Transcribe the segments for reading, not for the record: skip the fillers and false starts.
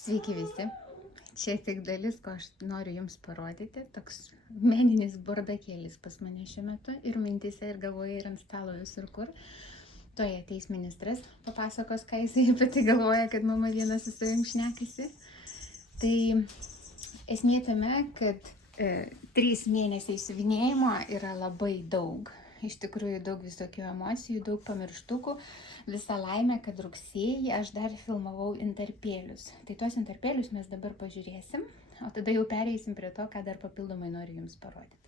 Sveiki visi. Čia tik dalis, ko aš noriu jums parodyti. Toks meninis bordakėlis pas mane šiuo metu. Ir mintise, ir galvoje, ir ant stalo visur kur. Toje ateis ministras, papasakos, ką jisai apie tai galvoja, kad mama viena su savim šnekasi. Tai esmė tame, kad 3 mėnesiai siuvinėjimo yra labai daug. Iš tikrųjų daug visokių emocijų, daug pamirštukų. Visa laimė, kad rugsėjį aš dar filmavau interpėlius. Tai tuos interpėlius mes dabar pažiūrėsim, o tada jau pereisim prie to, ką dar papildomai noriu jums parodyti.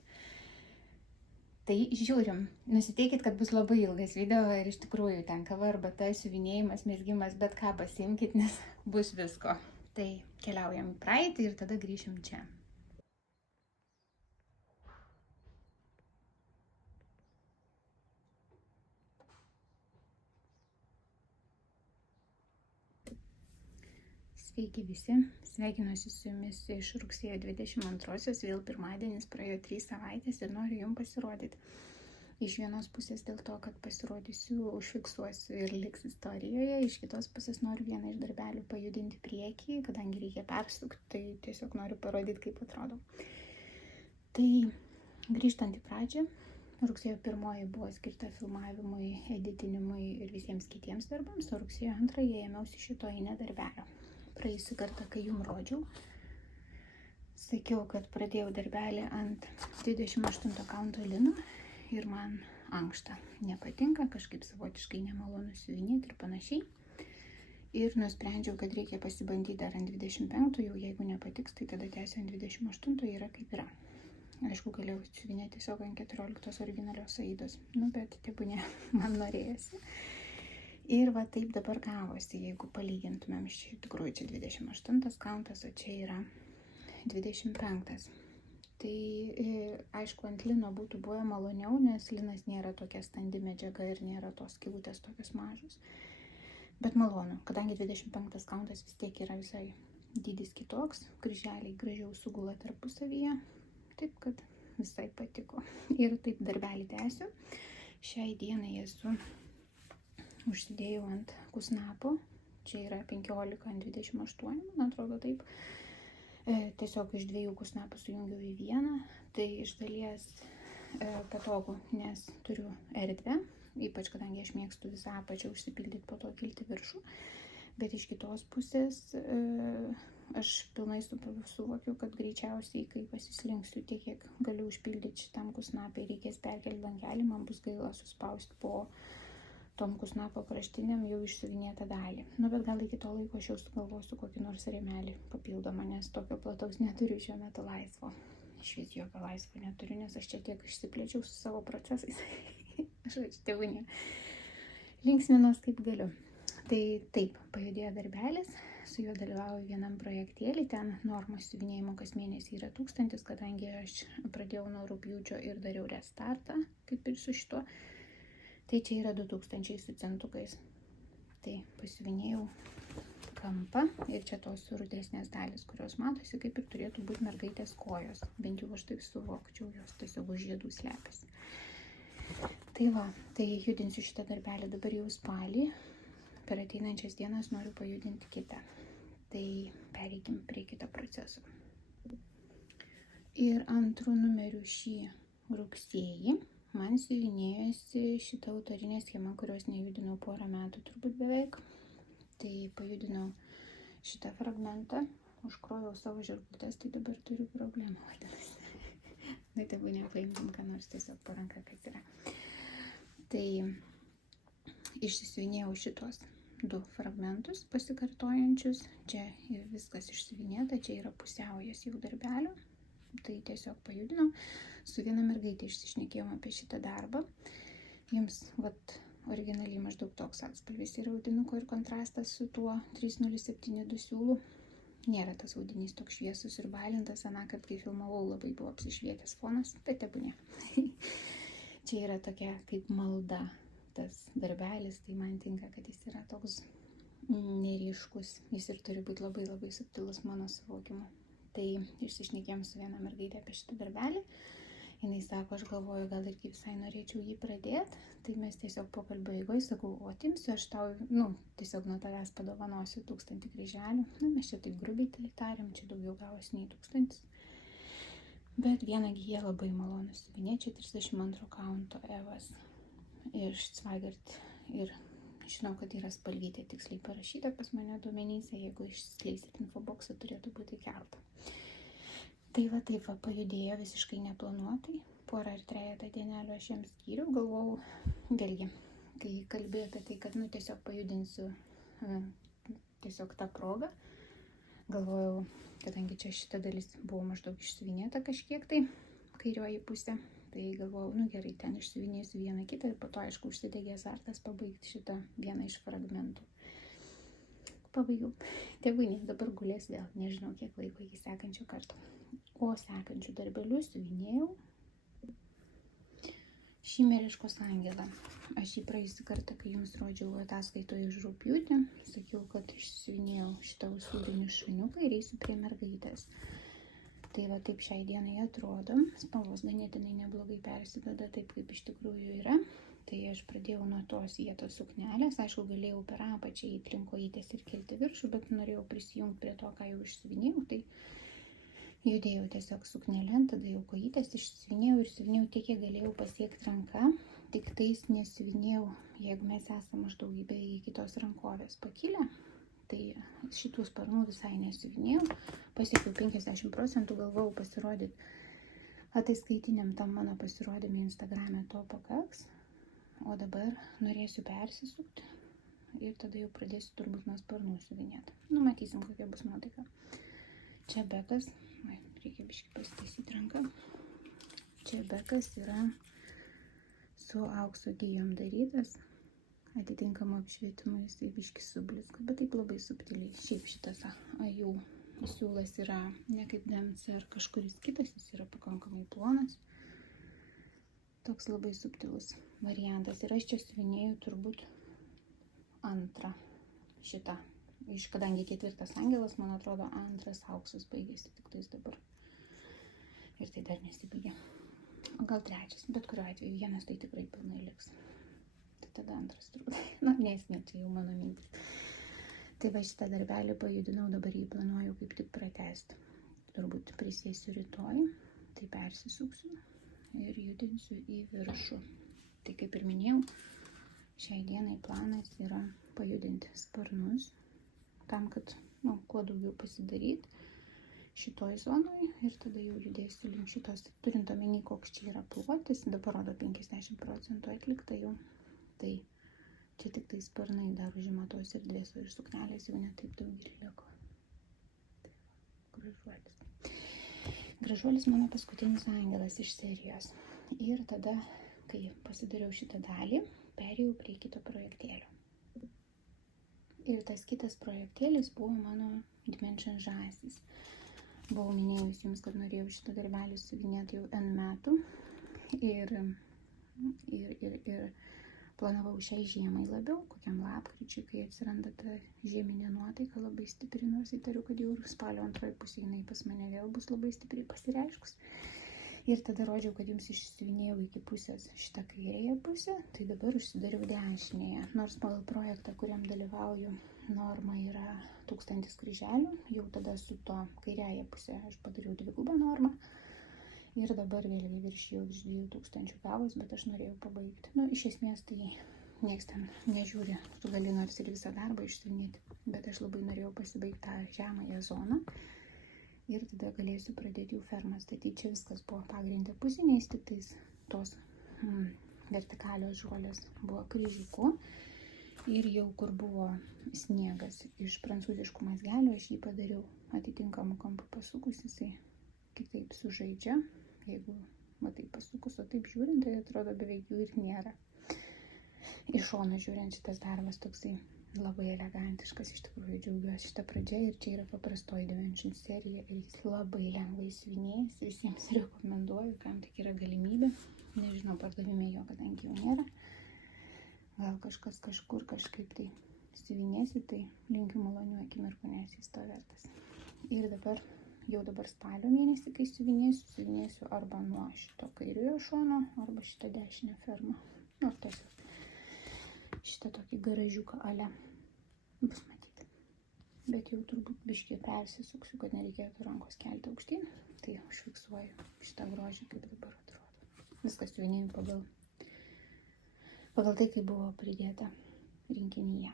Tai žiūrim. Nusiteikit, kad bus labai ilgas video ir iš tikrųjų ten kava, arbata, siuvinėjimas, mezgimas, bet ką pasiimkit, nes bus visko. Tai keliaujam į praeitį ir tada grįšim čia. Sveiki visi, sveikinuosi su jumis iš rugsėjo 22-osios, vėl pirmadienis, praėjo 3 savaitės ir noriu jums pasirodyti. Iš vienos pusės dėl to, kad pasirodysiu, užfiksuosiu ir liks istorijoje, iš kitos pusės noriu vieną iš darbelių pajudinti priekį, kadangi reikia persukti, tai tiesiog noriu parodyti, kaip atrodo. Tai grįžtant į pradžią, rugsėjo 1 buvo skirta filmavimui, editinimui ir visiems kitiems darbams, o rugsėjo 2 ėmiausi šito darbelio. Praėjusį kartą, kai jums rodžiau, sakiau, kad pradėjau darbelį ant 28 kaunto lino ir man ankšta nepatinka, kažkaip savotiškai nemalonu siuvinėti ir panašiai. Ir nusprendžiau, kad reikia pasibandyti dar ant 25, jau jeigu nepatiks, tai tada tęsiu ant 28, yra kaip yra. Aišku, galėjau siuvinėti tiesiog ant 14 originalios aidos, bet tebūnie man norėjosi. Ir va taip dabar gavosi, jeigu palygintumėm, iš tikrųjų čia 28 kauntas, o čia yra 25. Tai aišku, ant lino būtų buvę maloniau, nes linas nėra tokia standi medžiaga ir nėra tos skylutės tokios mažos. Bet malonu, kadangi 25 kauntas vis tiek yra visai dydis kitoks, kryželiai gražiau sugula tarpusavyje, taip kad visai patiko. Ir taip darbelį tęsiu. Šiai dienai esu užsidėjau ant kusnapo, čia yra 15 ant 28, man atrodo taip. Tiesiog iš 2 kusnapų sujungiau į vieną, tai iš dalies patogu, nes turiu erdvę, ypač kadangi aš mėgstu visą apačią užsipildyti, po to kilti viršų. Bet iš kitos pusės aš pilnai suvokiu, kad greičiausiai, kai pasislinksiu tiek, kiek galiu užpildyti šitam kusnapai, reikės perkelti langelį, man bus gaila suspausti po tom kusnapo kraštiniam jau išsiuvinėtą dalį. Bet gal iki to laiko aš jau sugalvosiu kokį nors rėmelį papildomą, nes tokio plataus neturiu šiuo metu laisvo. Išvis jokio laisvo neturiu, nes aš čia tiek išsiplėčiau su savo procesais. Aš tėvūnė. Linksminos kaip galiu. Tai taip, pajudėjo darbelis, su juo dalyvauju vienam projektėlį, ten normos siuvinėjimo kas mėnesį yra 1000, kadangi aš pradėjau nuo rugpjūčio ir dariau restartą, kaip ir su šituo. Tai čia yra 2000 su centukais. Tai pasiuvinėjau kampą ir čia tos rudesnės dalis, kurios matosi, kaip ir turėtų būti mergaitės kojos. Bent jau aš taip suvokčiau, jos tiesiog už žiedų slepiasi. Tai va, tai judinsiu šitą darbelį dabar jau spalį. Per ateinančias dienas noriu pajudinti kitą. Tai pereikim prie kito proceso. Ir antru numeriu šį rugsėjį man siuvinėjosi šitą autorinę schemą, kurios nejudinau porą metų, turbūt beveik. Tai pajudinau šitą fragmentą, užkroviau savo žirklutes, tai dabar turiu problemą, vadinasi. Tai tegu nepaimtum, ką nors tiesiog po ranka, kas yra. Tai išsisiuvinėjau šitos 2 fragmentus pasikartojančius. Čia viskas išsiuvinėta, čia yra pusiaujas jau darbelio. Tai tiesiog pajudinau. Su viena mergaitė išsišnekėjom apie šitą darbą. Jums, originaliai maždaug toks atspalvis yra audinuko ir kontrastas su tuo 3072 siūlu. Nėra tas audinys toks šviesus ir balintas, anąkart, kai filmavau, labai buvo apsišvietęs fonas, bet tebūnie. Čia yra tokia kaip malda tas darbelis, tai man tinka, kad jis yra toks neryškus. Jis ir turi būti labai labai subtilus mano suvokimu. Tai išsišnekėjom su viena mergaitė apie šitą darbelį Jinai sako, aš galvoju, gal irgi visai norėčiau jį pradėti. Tai mes tiesiog pokalbio eigoje sakau, o atimsiu, aš tau, tiesiog nuo tavęs padovanosiu 1000 kryželių. Mes čia taip grubiai tai tarėm, čia daugiau gavosi nei 1000. Bet vieną giją labai malonu siuvinėti, čia 32 kaunto Evas iš Zwagart. Ir žinau, kad yra spalvytė tiksliai parašyta pas mane duomenyse, jeigu išskleisit infoboksą, turėtų būti kelta. Tai va taip va pajudėjo visiškai neplanuotai. Porą ar trejetą dienelių aš jiems skyriau, galvojau, vėlgi, kai kalbėjau apie tai, kad tiesiog pajudinsiu tiesiog tą progą, galvojau, kadangi čia šita dalis buvo maždaug išsiuvinėta kažkiek tai, kairioji pusė, tai galvojau, gerai, ten išsiuvinėsiu vieną kitą ir po to, aišku, užsidegė azartas pabaigti šitą vieną iš fragmentų. Pabaigiau. Tėvai dabar gulės vėl, nežinau kiek laiko iki sekančio karto. O sekančių darbelių siuvinėjau Šimeriškos angelą. Aš jį praėjusį kartą, kai jums rodžiau ataskaitoje už rugpjūtį, sakiau, kad išsiuvinėjau šitą usūrinį šuniuką ir eisiu prie mergaitės. Tai va taip šiai dienai atrodo, spalvos ganėtinai neblogai persideda taip, kaip iš tikrųjų yra. Tai aš pradėjau nuo tos vietos suknelės, aišku, galėjau per apačią įt link kojytės ir kelti viršų, bet norėjau prisijungti prie to, ką jau išsiuvinėjau, tai judėjau tiesiog suknelę, tada jau kojytės išsiuvinėjau ir siuvinėjau tiek, kiek galėjau pasiekti ranką, tik tais nesiuvinėjau, jeigu mes esame maždaug iki kitos rankovės pakilę, tai šitų sparnų visai nesiuvinėjau, pasiekiau 50%, galvojau pasirodyti ataskaitiniam tam mano pasirodymui Instagrame to pakaks. O dabar norėsiu persisukti ir tada jau pradėsiu turbūt nuo sparnų siuvinėti. Matysim, kokia bus nuotaika. Čia bekas, reikia biškį pasitaisyti ranką. Čia bekas yra su aukso gijom darytas, atitinkamu apšvietimu jisai biškį sublizga, bet taip labai subtiliai. Šiaip šitas jų siūlas yra ne kaip DMC ar kažkuris kitas, jis yra pakankamai plonas. Toks labai subtilus variantas. Ir aš čia siuvinėjau turbūt antrą šitą. Kadangi 4 angelas, man atrodo, 2 auksas baigėsi tik tais dabar. Ir tai dar nesibaigė. O gal 3, bet kuriuo atveju 1 tai tikrai pilnai liks. Tai tada 2 turbūt. Nesmė, čia jau mano mintis. Tai va šitą darbelį pajudinau, dabar jį planuoju kaip tik pratęsti. Turbūt prisėsiu rytoj, tai persisuksiu ir judinsiu į viršų. Tai kaip ir minėjau, šiai dienai planas yra pajudinti sparnus, tam, kad kuo daugiau pasidaryti šitoj zonoj ir tada jau judėsiu link šitos, turint omeny, koks čia yra plotis, dabar rodo 50% atlikta jau, tai čia tik tai sparnai dar užima tos erdvės, o ir suknelės jau netaip daug ir liko. Tai gražuolis. Gražuolis mano paskutinis angelas iš serijos. Ir tada, kai pasidariau šitą dalį, perėjau prie kito projektėlio. Ir tas kitas projektėlis buvo mano Dimension žąsis. Buvau minėjus jums, kad norėjau šitą darbelį siuvinėti jau N metų. Ir planavau šiai žiemai labiau, kokiam lapkričiui, kai atsiranda ta žieminė nuotaika labai stipri, nors įtariu, kad jau spalio antroje pusėje jinai pas mane vėl bus labai stipriai pasireiškus. Ir tada rodžiau, kad jums išsiuvinėjau iki pusės šitą kairėje pusę, tai dabar užsidariau dešinėje. Nors pagal projektą, kuriam dalyvauju, norma yra 1000 kryželių, jau tada su to kairėje pusė aš padariau 2 normą. Ir dabar vėlgi viršijau virš 2000 gavus, bet aš norėjau pabaigti. Iš esmės tai nieks ten nežiūri, tu gali nors ir visą darbą išsiuvinėti, bet aš labai norėjau pasibaigti tą žemąją zoną. Ir tada galėsiu pradėti jų fermą statyti. Čia viskas buvo pagrindė pusiniais, tik tais tos vertikalios žuolės buvo kryžiuku. Ir jau kur buvo sniegas iš prancūziškų mazgelių, aš jį padariau atitinkamų kampų pasukus, jisai kitaip sužaidžia. Jeigu taip pasukus, o taip žiūrint, tai atrodo beveik jų ir nėra. Iš šono žiūrint šitas darbas toksai labai elegantiškas, iš tikrųjų džiaugiuosi šitą pradžią ir čia yra paprastoji Dimension serija ir jis labai lengvai siuvinėjas, visiems rekomenduoju, kam tik yra galimybė. Nežinau, pardavime jo, kadangi jau nėra. Gal kažkas kažkur kažkaip tai siuvinėsi, tai linkiu malonių akimirkų, nes jis to vertas. Ir dabar jau dabar spalio mėnesį, kai siuvinėsiu arba nuo šito kairiojo šono, arba šitą dešinę fermą. Nu, tiesiog šitą tokį garažiuką ale. Bus matyti. Bet jau turbūt biškiai persisuksiu, kad nereikėtų rankos kelti aukštyn. Tai užfiksuoju šitą grožį, kaip dabar atrodo. Viskas siuvinėju pagal tai, kaip buvo pridėta rinkinyje.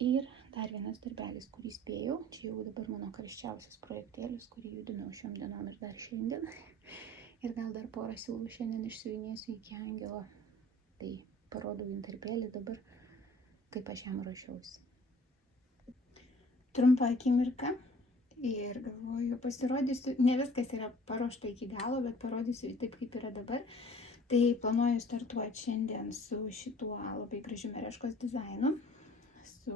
Ir dar vienas darbelis, kurį spėjau, čia jau dabar mano karščiausias projektėlis, kurį judinau šiom dienom ir dar šiandien. Ir gal dar porą siūlų šiandien išsiuvinėsiu iki angelo. Tai parodau intarpėlį dabar, kaip aš jam ruošiausi. Trumpa akimirka ir galvoju, pasirodysiu, ne viskas yra paruošta iki galo, bet parodysiu taip, kaip yra dabar. Tai planuoju startuoti šiandien su šituo labai gražiu mereškos dizainu. Su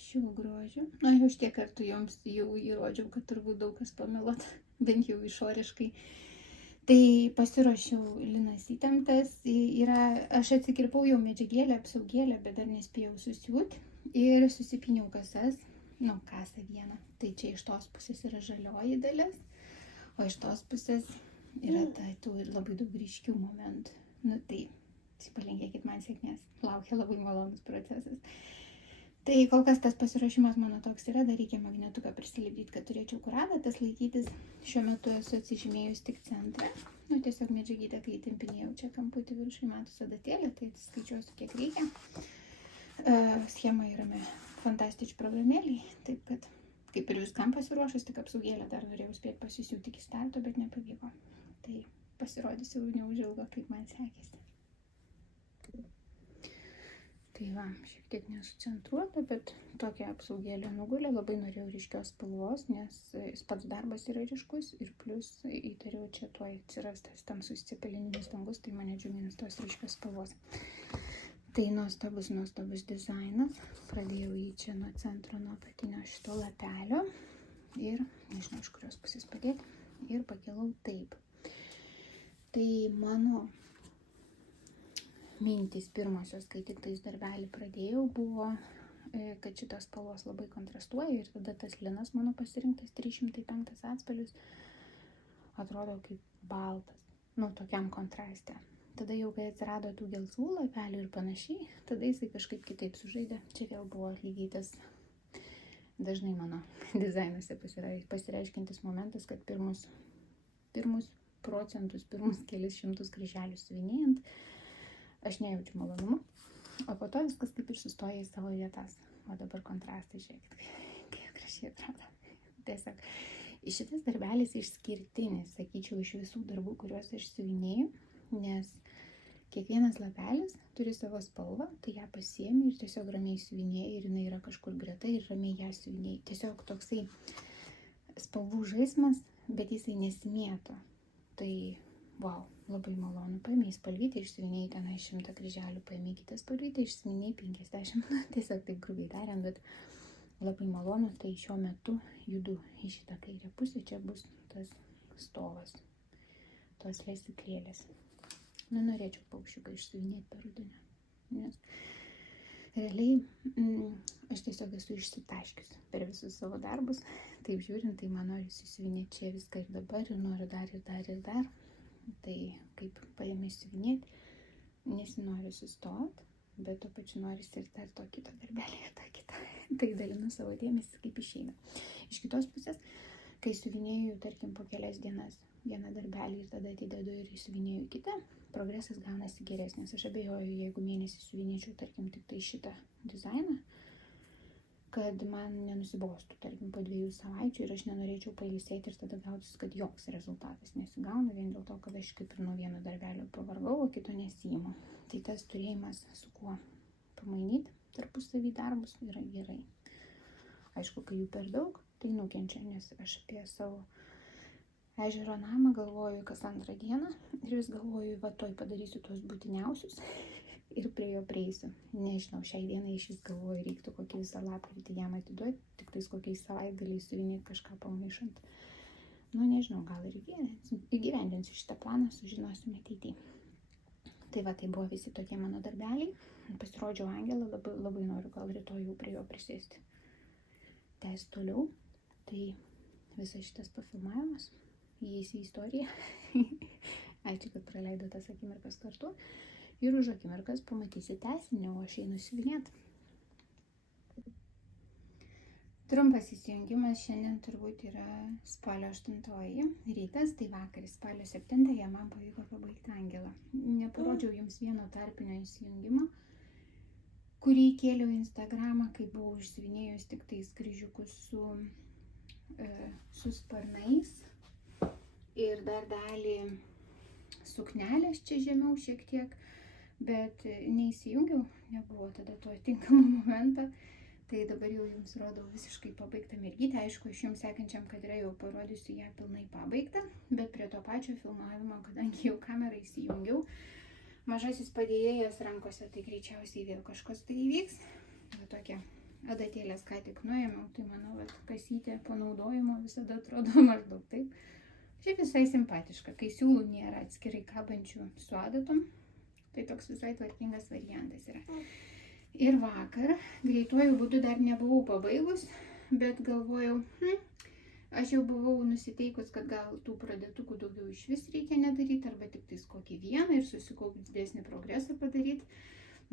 šiuo grožiu. Na, jau tiek kartų jums jau įrodžiau, kad turbūt daug kas pamilot, bent jau išoriškai. Tai pasiruošiau linas įtemptas. Aš atsikirpau jau medžiagėlę, apsaugėlę, bet dar nespėjau susiūti. Ir susipiniau kasas, kasą vieną. Tai čia iš tos pusės yra žalioji dalis, o iš tos pusės yra tų ir labai daug ryškių momentų. Tai palinkėkit man sėkmės. Laukia labai malonus procesas. Tai kol kas tas pasiruošimas mano toks yra, dar reikia magnetuką prisilipdyti, kad turėčiau kur adatas laikytis. Šiuo metu esu atsižymėjus tik centrą. Tiesiog medžiagytę, kai įtempinėjau čia kamputį viršui, matos adatėlę, tai skaičiuosiu, kiek reikia. Schema yra Fantastič programėlėj, taip kad kaip ir viskam pasiruošus, tik apsaugėlę dar norėjau spėti pasisiūti iki starto, bet nepavyko. Tai pasirodysiu neužilgo, kaip man sekėsi. Tai va, šiek tiek nesucentruota, bet tokia apsaugėlė nugulė. Labai norėjau ryškios spalvos, nes pats darbas yra ryškus ir plus įtariau čia tuoj atsiras tas tamsus cepelininis dangus, tai mane džiugins tos ryškios spalvos. Tai nuostabus dizainas. Pradėjau jį čia nuo centro, nuo apatinio šito lapelio ir nežinau, iš kurios pusės padėti ir pakilau taip. Tai mano mintys pirmosios, kai tik tais darbelį pradėjau, buvo, kad šitos spalvos labai kontrastuoja ir tada tas linas mano pasirinktas 305 atspalvis atrodo kaip baltas, tokiam kontraste. Tada jau, kai atsirado tų gelsvų lapelių ir panašiai, tada jisai kažkaip kitaip sužaidė. Čia vėl buvo lygiai tas dažnai mano dizainuose pasireiškintis momentas, kad pirmus procentus, pirmus kelis šimtus kryželių siuvinėjant, aš nejaučiu malonumu, o po to viskas kaip ir sustoja į savo vietas. O dabar kontrastai, žiūrėkit, kaip gražiai atrodo. Tiesiog šitas darbelis išskirtinis, sakyčiau, iš visų darbų, kuriuos aš siuvinėju, nes kiekvienas lapelis turi savo spalvą, tai ją pasiemi ir tiesiog ramiai siuvinėji ir jinai yra kažkur greta ir ramiai ją siuvinėji. Tiesiog toksai spalvų žaismas, bet jisai nesimėto. Tai wow, labai malonu. Paėmėjai spalvytę, išsiuvinėjai tenai 100 kryželių, paėmėjai kitą spalvytę, išsiuvinėjai 50. Tiesiog taip grubiai tariant, bet labai malonu. Tai šiuo metu judu į šitą kairę pusę, čia bus tas stovas, tos lesyklėlės. Norėčiau paukščiuką išsiuvinėti per rudenį, nes realiai aš tiesiog esu išsitaškius per visus savo darbus. Taip žiūrint, tai man norisi siuvinėti čia viską ir dabar ir noriu dar ir dar ir dar. Tai kaip paėmė siuvinėti, nesinori sustoti, bet tuo pačiu norisi ir dar to kito darbelį ir tą kitą. Tai dalinu savo dėmesį kaip išeina. Iš kitos pusės, kai siuvinėju, tarkim, po kelias dienas vieną darbelį ir tada atidedu ir siuvinėju kitą, progresas gaunasi geresnis. Aš abejoju, jeigu mėnesį siuvinėčiau, tarkim, tik tai šitą dizainą, kad man nenusibostų, tarkim, po 2 savaičių ir aš nenorėčiau pailsėti ir tada gautis, kad joks rezultatas nesigauna vien dėl to, kad aš kaip ir nuo vieno darbelio pavargau, o kito nesiimu. Tai tas turėjimas su kuo pamainyti tarpusavį darbus yra gerai. Aišku, kai jų per daug, tai nukenčia, nes aš apie savo ežero namą galvoju kas antrą dieną ir vis galvoju, va toj padarysiu tuos būtiniausius ir prie jo prieisiu. Nežinau, šiai dienai iš vis galvoju, reiktų kokį visą lapkritį jam atiduoti, tik tais kokiais savaitgaliais siuvinėti kažką pamaišant. Nežinau, gal ir įgyvendinsiu šitą planą, sužinosime ateityje. Tai va, tai buvo visi tokie mano darbeliai. Pasirodžiau angelą, labai noriu gal rytoj jau prie jo prisėsti tęs toliau. Tai visas šitas pafilmavimas įeis į istoriją. Ačiū, kad praleido tas akimirkas kartu. Ir už akimirkas pamatysi tęsinį, o aš einu siuvinėti. Trumpas įsijungimas šiandien turbūt yra spalio 8 rytas, tai vakar spalio 7 man pavyko pabaigti Angelą. Neparodžiau jums vieno tarpinio įsijungimo, kurį kėliau į Instagramą, kai buvau užsiuvinėjus tik tais kryžiukus su sparnais ir dar dalį suknelės čia žemiau šiek tiek, bet neįsijungiau, nebuvo tada to tinkamo momento. Tai dabar jau jums rodau visiškai pabaigtą mergytę. Aišku, aš jums sekančiam kadre jau parodysiu ją pilnai pabaigtą, bet prie to pačio filmavimo, kadangi jau kamerą įsijungiau, mažasis padėjėjas rankose, tai greičiausiai vėl kažkas tai įvyks. Va tokia adatėlės ką tik nuėmiau, tai manau, kad kasytė po naudojimo visada atrodo maždaug taip. Šiaip visai simpatiška, kai siūlų nėra atskirai kabančių su adatom, tai toks visai tvarkingas variantas yra. Ir vakar greituoju būdu dar nebuvau pabaigus, bet galvojau, aš jau buvau nusiteikus, kad gal tų pradėtukų daugiau iš vis reikia nedaryti, arba tik tais kokį vieną ir susikaupti didesnį progresą padaryti.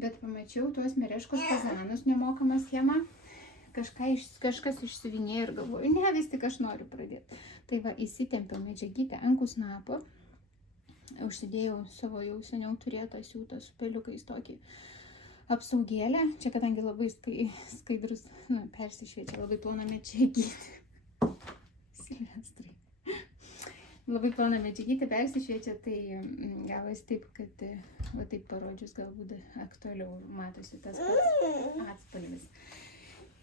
Bet pamačiau tuos mereškos fazanus nemokamą schemą, kažkas išsiuvinėjo ir galvoju, ne, vis tik aš noriu pradėti. Tai va, įsitempiau medžiagytę ant kusnapo, užsidėjau savo jau seniau turėtą siūtą su peliukais tokį apsaugėlę. Čia kadangi labai skaidrus, persišviečia, labai plona medžiagytė. Silvestrai. Labai plona medžiagytė persišviečia, tai gavosi taip, kad va taip parodžius galbūt aktualiau matosi tas pats atspalvis.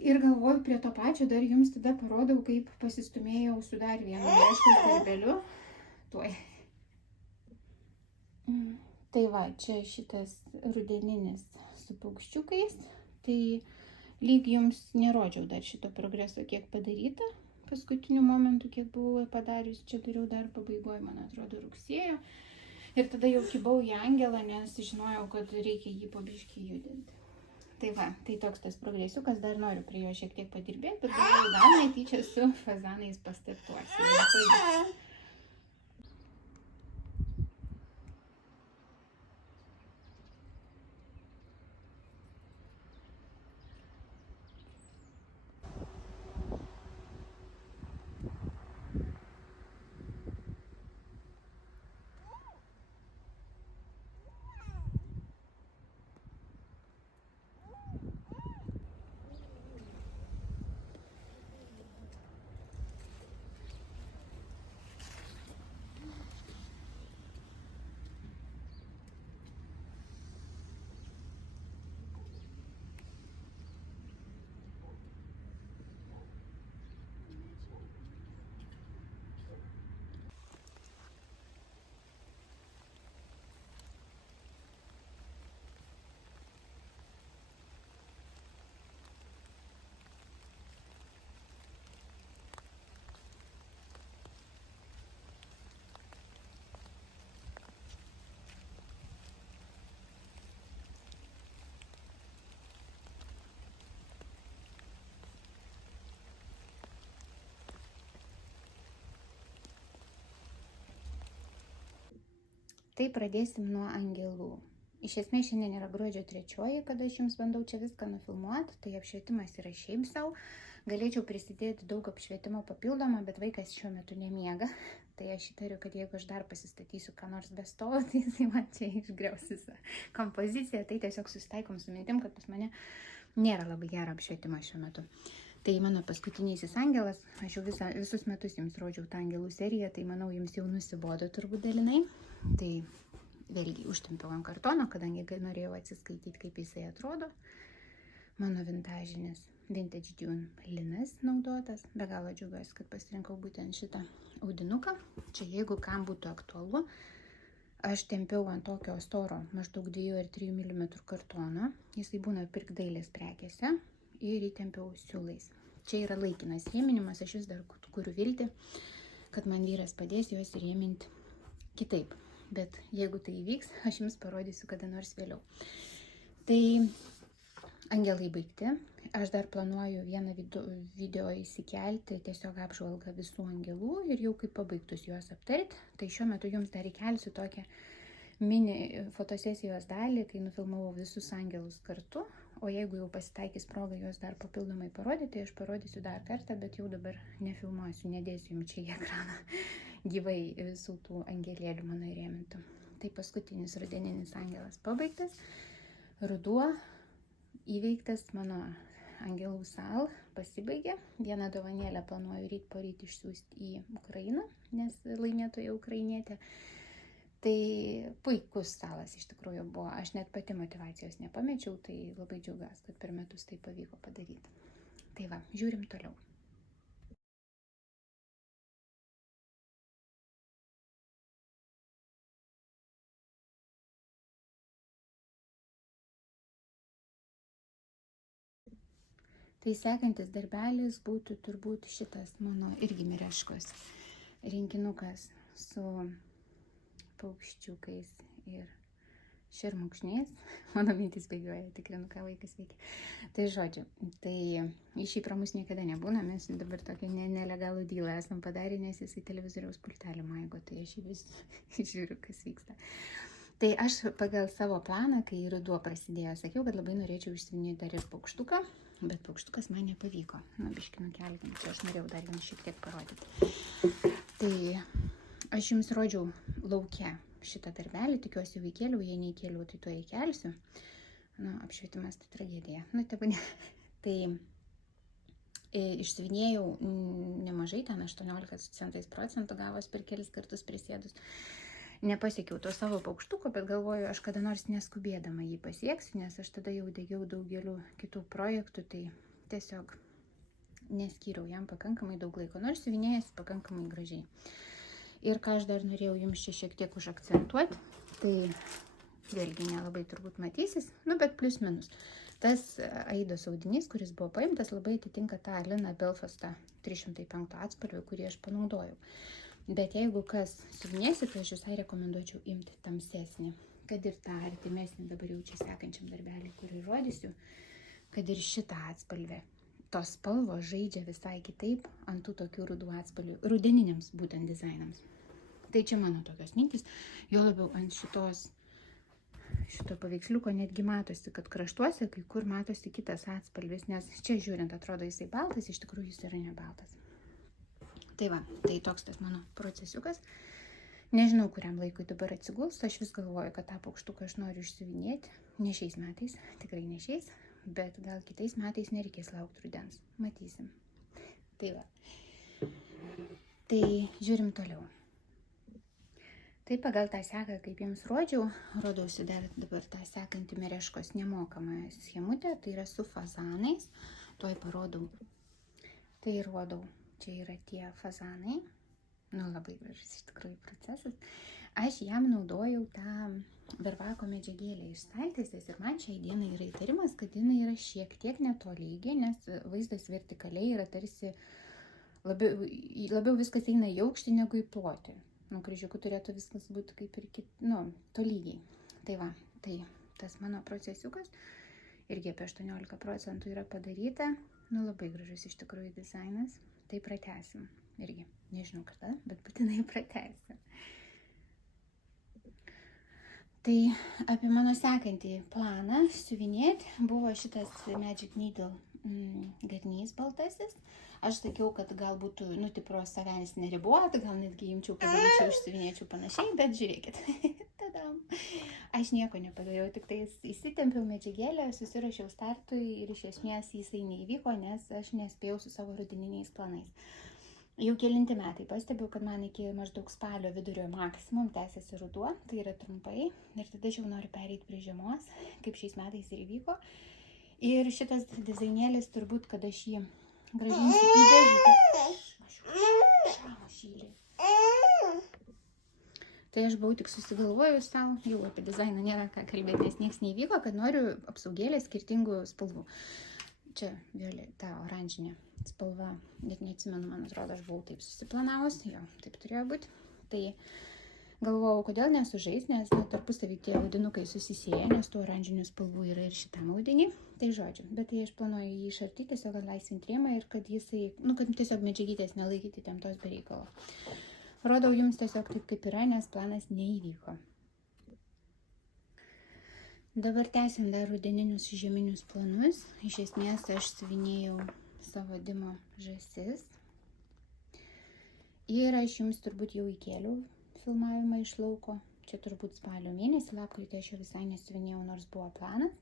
Ir galvoju, prie to pačio dar jums tada parodau, kaip pasistumėjau su dar vienu mereškos darbeliu. Tuoj. Tai va, čia šitas rudeninis su paukščiukais, tai lyg jums nerodžiau dar šito progreso, kiek padaryta. Paskutiniu momentu, kiek buvau padarius, čia dariau dar pabaigoje, man atrodo, rugsėjo. Ir tada jau kibau į Angelą, nes žinojau, kad reikia jį po biškį judinti. Tai va, tai toks tas progresiukas, dar noriu prie jo šiek tiek padirbėti, bet galvoju, gal netyčia su fazanais pastartuosiu. Tai pradėsim nuo angelų. Iš esmės šiandien yra gruodžio 3, kada aš jums bandau čia viską nufilmuoti, tai apšvietimas yra šiaip savo. Galėčiau prisidėti daug apšvietimo papildomą, bet vaikas šiuo metu nemiega. Tai aš įtariu, kad jeigu aš dar pasistatysiu ką nors be stovo, tai jisai man čia išgriaus visą kompoziciją. Tai tiesiog susitaikom su mintim, kad pas mane nėra labai gero apšvietimo šiuo metu. Tai mano paskutinysis angelas, aš jau visus metus jums rodžiau tą angelų seriją, tai manau jums jau nusibodo turbūt dalinai. Tai vėlgi užtempiau ant kartono, kadangi norėjau atsiskaityti, kaip jisai atrodo. Mano vintažinis Vintage Dune linas naudotas. Be galo džiaugiuosi, kad pasirinkau būtent šitą audinuką. Čia jeigu kam būtų aktualu, aš tempiau ant tokio storo maždaug 2 ar 3 mm kartono. Jisai būna pirkdailės prekėse ir įtempiau siūlais. Čia yra laikinas rėminimas, aš vis dar kuriu viltį, kad man vyras padės juos rėminti kitaip. Bet jeigu tai įvyks, aš jums parodysiu kada nors vėliau. Tai Angelai baigti. Aš dar planuoju vieną video įsikelti, tiesiog apžvalgą visų angelų ir jau kaip pabaigtus juos aptarti. Tai šiuo metu jums dar įkelsiu tokią mini fotosesijos dalį, kai nufilmavau visus angelus kartu. O jeigu jau pasitaikys proga juos dar papildomai parodyti, aš parodysiu dar kartą, bet jau dabar nefilmuosiu, nedėsiu jums čia į ekraną gyvai visų tų angelėlių mano įrėmintų. Tai paskutinis rudeninis angelas pabaigtas. Ruduo įveiktas, mano angelų sal pasibaigė. Vieną dovanėlę planuoju poryt išsiųsti į Ukrainą, nes laimėtoja ukrainietė. Tai puikus salas iš tikrųjų buvo. Aš net pati motyvacijos nepamečiau, tai labai džiaugiuosi, kad per metus tai pavyko padaryti. Tai va, žiūrim toliau. Tai sekantis darbelis būtų turbūt šitas mano irgi Mereškos rinkinukas su paukščiukais ir šermukšniais. Mano mintis bėgioja, tikrinu, ką vaikas veikia. Tai žodžiu, tai iš jį pramus niekada nebūna, mes dabar tokį nelegalų dylą esam padarę, nes jisai televizoriaus pultelį maigo, tai aš jį vis žiūriu, kas vyksta. Tai aš pagal savo planą, kai ruduo prasidėjo, sakiau, kad labai norėčiau išsiuvinėti dar ir paukštuką, bet paukštukas man nepavyko. Na, biškį nukelkim, čia aš norėjau dar jums šiek tiek parodyti. Tai aš jums rodžiau lauke šitą darbelį, tikiuosi jau įkėliau, jei neįkėliau, tai tuo įkelsiu. Nu, apšvietimas tai tragedija. Nu, tebūnė. Tai išsiuvinėjau nemažai, ten 18% gavos per kelis kartus prisėdus. Nepasiekiau to savo paukštuko, bet galvoju, aš kada nors neskubėdama jį pasieksiu, nes aš tada jau degiau daugeliu kitų projektų, tai tiesiog neskyriau jam pakankamai daug laiko, nors siuvinėjasi pakankamai gražiai. Ir ką aš dar norėjau jums čia šiek tiek užakcentuoti, tai vėlgi nelabai turbūt matysis, nu bet plius minus. Tas Aidos audinys, kuris buvo paimtas, labai atitinka tą Alina Belfastą 305 atspalvį, kurį aš panaudojau. Bet jeigu kas siuvinėsi, tai aš visai rekomenduočiau imti tamsesnį, kad ir tą artimesnį dabar jau čia sekančiam darbelį, kurį rodysiu, kad ir šitą atspalvę. Tos spalvos žaidžia visai kitaip ant tų tokių rudų atspalvių, rudeniniams būtent dizainams. Tai čia mano tokios mintys, jo labiau ant šito paveiksliuko netgi matosi, kad kraštuose kai kur matosi kitas atspalvis, nes čia žiūrint atrodo jisai baltas, iš tikrųjų jis yra ne baltas. Tai va, tai toks tas mano procesiukas. Nežinau, kuriam laikui dabar atsiguls, aš vis galvoju, kad tą paukštuką aš noriu išsiuvinėti. Ne šiais metais, tikrai ne šiais, bet gal kitais metais nereikės laukti rudens. Matysim. Tai va. Tai žiūrim toliau. Tai pagal tą seką, kaip jums rodžiau, rodausi dar dabar tą sekantį Mereškos nemokamą schemutę, tai yra su fazanais. Tuoj parodau. Tai rodau. Čia yra tie fazanai. Nu, labai gražus iš tikrųjų procesas. Aš jam naudojau tą vervako medžiagėlę iš staltiesės ir man šiai dienai yra įtarimas, kad jinai yra šiek tiek netolygi, nes vaizdas vertikaliai yra tarsi labiau viskas eina į aukštį negu į plotį. Nu, kryžiuku turėtų viskas būti kaip ir tolygiai. Tai va, tai tas mano procesiukas irgi apie 18% yra padaryta. Nu, labai gražus iš tikrųjų dizainas. Tai pratęsim. Irgi nežinau kada, bet būtinai pratęsim. Tai apie mano sekantį planą siuvinėti buvo šitas Magic Needle garnys baltasis. Aš sakiau, kad gal būtų, tipo savęs neribuot, gal netgi imčiau, padaryčiau, išsiuvinėčiau panašiai, bet žiūrėkit. Tadam. Aš nieko nepadariau, tik tai įsitempiau medžiagėlę, susirašiau startui ir iš esmės jisai neįvyko, nes aš nespėjau su savo rudeniniais planais. Jau kelinti metai pastebiu, kad man iki maždaug spalio vidurio maksimum tęsiasi ruduo, tai yra trumpai, ir tada jau noriu pereiti prie žiemos, kaip šiais metais ir įvyko. Ir šitas dizainėlis turbūt, kad aš jį grąžinsiu į dėžutę. Tai aš buvau tik susigalvojus savo, jau apie dizainą nėra ką kalbėti, nes nieks neįvyko, kad noriu apsaugėlės skirtingų spalvų. Čia ta oranžinė spalva, net neatsimenu, man atrodo, aš buvau taip susiplanavus, jo, taip turėjo būti. Tai Galvojau, kodėl nesužais, nes tarpusavį tie audinukai susisieja, nes tų oranžinių spalvų yra ir šitam audinį. Tai žodžiu, bet tai aš planuoju jį išartyti, tiesiog atlaisvinti rėmą ir kad jisai, kad tiesiog medžiagytės nelaikyti temptos be reikalo. Rodau jums tiesiog taip, kaip yra, nes planas neįvyko. Dabar tęsim dar rudeninius žieminius planus. Iš esmės aš siuvinėjau savo Dimo žąsis. Ir aš jums turbūt jau įkėliau filmavimą iš lauko. Čia turbūt spalio mėnesį, lapkritį aš jau visai nesiuvinėjau, nors buvo planas.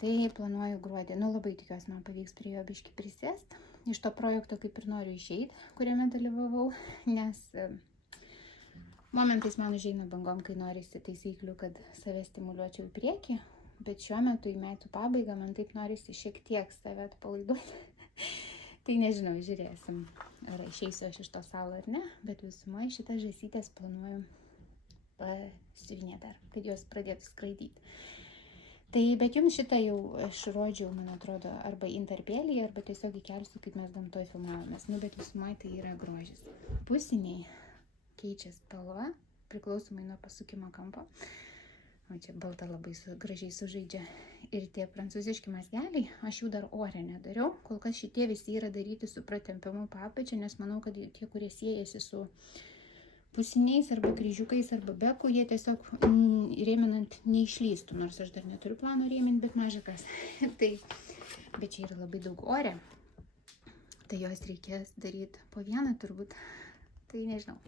Tai planuoju gruodį. Labai tikiuosi, man pavyks prie jo biškį prisėst. Iš to projekto kaip ir noriu išeiti, kuriame dalyvavau, nes momentais man užeina bangom, kai norisi taisyklių, kad save stimuliuočiau į priekį. Bet šiuo metu į metų pabaigą man taip norisi šiek tiek save atpalaiduoti. Tai nežinau, žiūrėsim, ar išeisiu aš iš to salo ar ne, bet visumoje šitas žąsytės planuoju pasiuvinėti dar, kad jos pradėtų skraidyti. Tai, bet jums šitą jau aš rodžiau, man atrodo, arba intarpėlį, arba tiesiog įkelsiu, kaip mes gamtoje filmavomės. Bet visumoje tai yra grožis. Pusiniai keičia spalvą, priklausomai nuo pasukimo kampo. O čia balta labai gražiai sužaidžia. Ir tie prancūziški mazgeliai, aš jų dar ore nedariau. Kol kas šitie visi yra daryti su pratempimu papačia, nes manau, kad tie, kurie siejasi su pusiniais arba kryžiukais arba beku, jie tiesiog rėminant neišlystų. Nors aš dar neturiu plano rėminti, bet maža kas. Bet čia yra labai daug ore. Tai jos reikės daryti po vieną turbūt. Tai nežinau,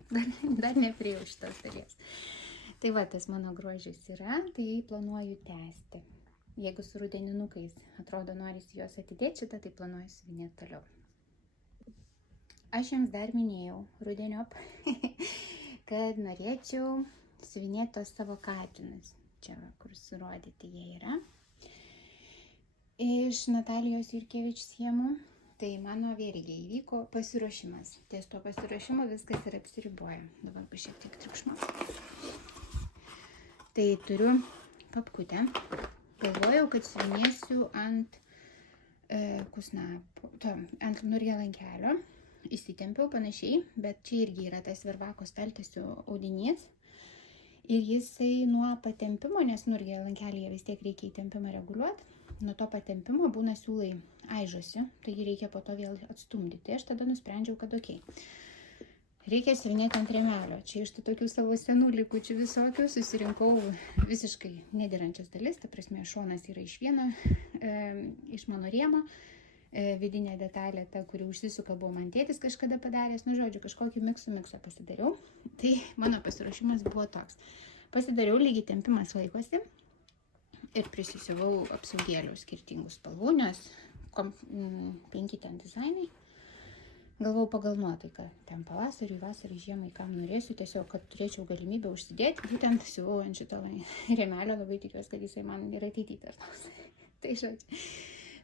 dar nepriejau šitos dalies. Tai va, tas mano grožis yra, tai jį planuoju tęsti. Jeigu su rudeninukais atrodo norisi juos atidėti šitą, tai planuoju siuvinėti toliau. Aš jums dar minėjau rudeniop, kad norėčiau siuvinėti tos savo katinus. Čia, kur surodyti jie yra. Iš Natalijos Jurkevič schemų. Tai mano vėlgi įvyko pasiruošimas. Ties to pasiruošimo viskas ir apsiriboja. Dabar bus šiek tiek triukšmas. Tai turiu papkutę. Galvojau, kad siuvinėsiu ant ant nurgelankelio. Įsitempiau panašiai, bet čia irgi yra tas vervako staltiesių audinys. Ir jisai nuo patempimo, nes nurgelankelėje vis tiek reikia įtempimą reguliuoti, nuo to patempimo būna siūlai aižosi, tai jį reikia po to vėl atstumdyti. Tai aš tada nusprendžiau, kad okei. Reikia siuvinėti ant rėmelio. Čia iš tų tokių savo senų likučių visokių susirinkau visiškai nedirančias dalis. Ta prasme, šonas yra iš vieno, iš mano rėmo. Vidinė detalė, ta, kuri užsisuka, buvo man tėtis kažkada padaręs. Žodžiu, kažkokį miksą pasidariau. Tai mano pasiruošimas buvo toks. Pasidariau lygiai tempimas laikosi ir prisisiuvau apsaugėlių skirtingų spalvų, nes 5 ten dizainai. Galvau pagal nuotaiką, ten pavasariui, vasarai, žiemai, kam norėsiu, tiesiog, kad turėčiau galimybę užsidėti, būtent siuvau ant šito rėmelio, labai tikiuosi, kad jisai man ir ateityje tarnaus. Tai žodžiu.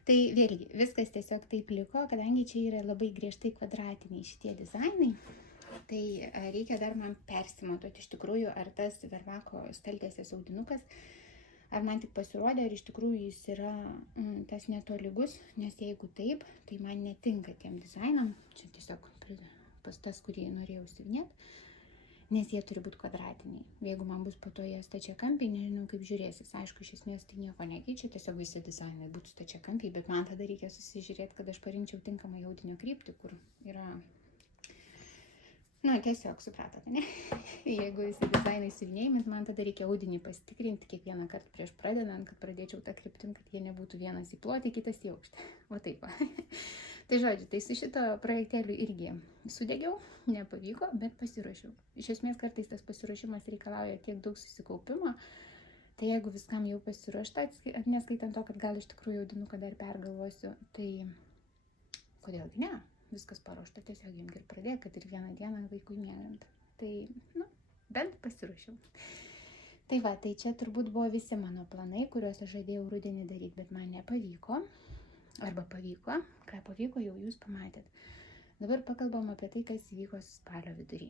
Tai vėlgi, viskas tiesiog taip liko, kadangi čia yra labai griežtai kvadratiniai šitie dizainai, tai reikia dar man persimatuoti iš tikrųjų, ar tas vervako staltiesės audinukas, ar man tik pasirodė, ar iš tikrųjų jis yra tas netolygus, nes jeigu taip, tai man netinka tiem dizainam, čia tiesiog pas tas, kurį norėjau siuvinėti, nes jie turi būti kvadratiniai. Jeigu man bus po to jie stačiakampiai, nežinau kaip žiūrėsis, aišku, iš esmės tai nieko nekeičia, tiesiog visi dizainai būtų stačiakampiai, bet man tada reikia susižiūrėti, kad aš parinkčiau tinkamą audinio kryptį, kur yra... tiesiog supratote, ne? Jeigu visi dizainai siuvinėjimai, man tada reikia audinį pasitikrinti kiekvieną kartą prieš pradedant, kad pradėčiau tą kryptim, kad jie nebūtų vienas į plotį, kitas į aukštį. O taip va. Tai žodžiu, tai su šito projektėliu irgi sudegiau, nepavyko, bet pasiruošiau. Iš esmės kartais tas pasiruošimas reikalauja tiek daug susikaupimo, tai jeigu viskam jau pasiruošta, neskaitant to, kad gal iš tikrųjų audinuką dar pergalvosiu, tai kodėlgi ne? Viskas paruošta, tiesiog imk ir pradėk, kad ir vieną dieną vaikui miegant. Tai, bent pasiruošiau. Tai va, tai čia turbūt buvo visi mano planai, kuriuos aš žadėjau rudenį daryti, bet man nepavyko. Arba pavyko. Ką pavyko, jau jūs pamatėt. Dabar pakalbam apie tai, kas įvyko spalio vidury.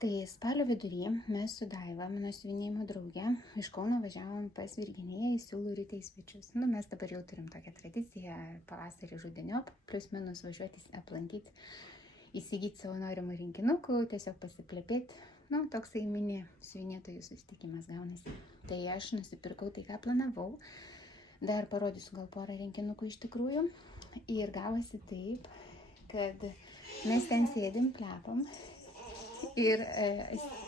Tai spalio vidury mes su Daiva, mano siuvinėjimo draugė, iš Kauno važiavom pas Virginiją į siūlų rytą į svečius. Mes dabar jau turim tokią tradiciją pavasarį rudeniop, plius minus važiuoti aplankyti, įsigyti savo norimų rinkinukų, tiesiog pasiplepėti, nu, toksai mini siuvinėtojų susitikimas gaunasi. Tai aš nusipirkau tai, ką planavau. Dar parodysiu gal porą rinkinukų iš tikrųjų. Ir gavosi taip, kad mes ten sėdim, plepam. Ir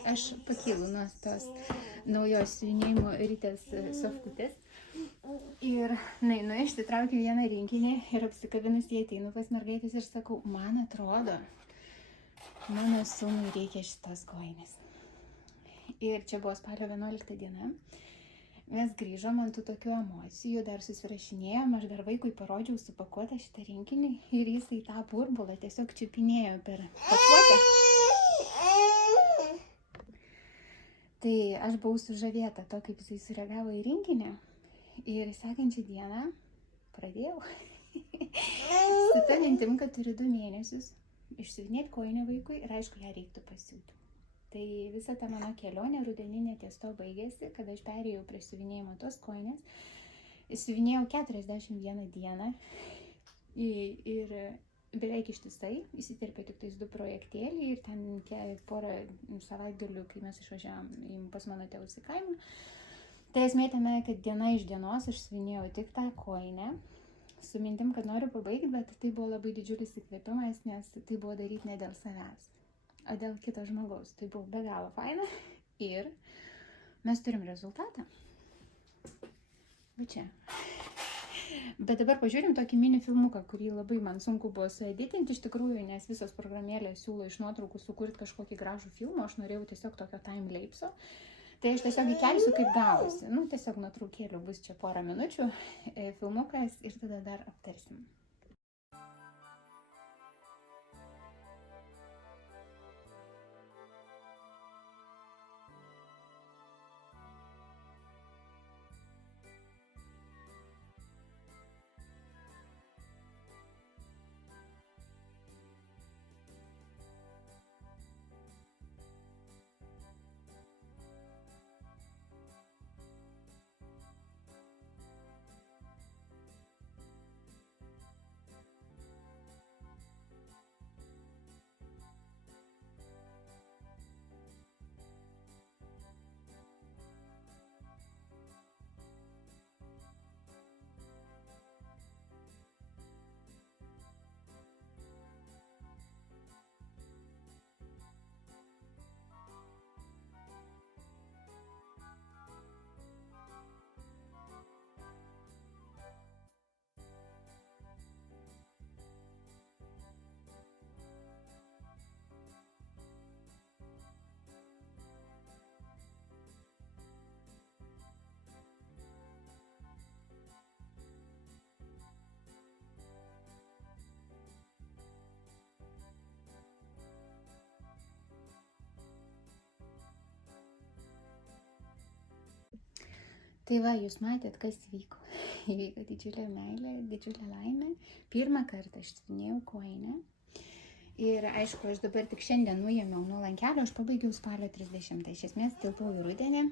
aš pakylu nuo tos naujos siuvinėjimo rytės sofkutės. Ir nainu, išsitraukiu vieną rinkinį ir apsikabinus jį ateinu pas mergaitės ir sakau, man atrodo, mano sūnui reikia šitos kojinės. Ir čia buvo spalio 11 diena. Mes grįžom ant tų tokių emocijų, dar susirašinėjom, aš dar vaikui parodžiau supakuotą šitą rinkinį ir jisai tą burbulą tiesiog čiupinėjo per pakuotę. Tai aš buvau sužavėta to, kaip jisai sureagavo į rinkinį ir sekančią dieną pradėjau su ta mintim, kad turiu 2 mėnesius išsiuvinėti kojinę vaikui ir aišku, ją reiktų pasiūti. Tai visa ta mano kelionė rudeninė ties to baigėsi, kad aš perėjau prie siuvinėjimo tos kojinės. Siuvinėjau 41 dieną ir beveik ištisai, įsiterpė tik tais 2 projektėliai ir ten porą savaitgalių, kai mes išvažiavom pas mano tėvus į kaimą. Tai esmė tame, kad diena iš dienos aš siuvinėjau tik tą kojinę, su mintim, kad noriu pabaigti, bet tai buvo labai didžiulis įkvėpimas, nes tai buvo daryti ne dėl savęs, o dėl kito žmogaus. Tai buvo be galo faina ir mes turim rezultatą. Va čia. Bet dabar pažiūrim tokį mini filmuką, kurį labai man sunku buvo sueditinti iš tikrųjų, nes visos programėlės siūlo iš nuotraukų sukurti kažkokį gražų filmą, aš norėjau tiesiog tokio timelapso. Tai aš tiesiog įkelsiu, kaip gavosi. Nu, tiesiog nuotraukėlių bus čia porą minučių filmukas ir tada dar aptarsim. Tai va, jūs matėt, kas vyko. Įvyko didžiulė meilė, didžiulė laimė. Pirmą kartą aš siuvinėjau kojinę. Ir aišku, aš dabar tik šiandien nuėmiau nuo lankelio, aš pabaigiau spalio 30. Iš esmės tilpau į rudenį.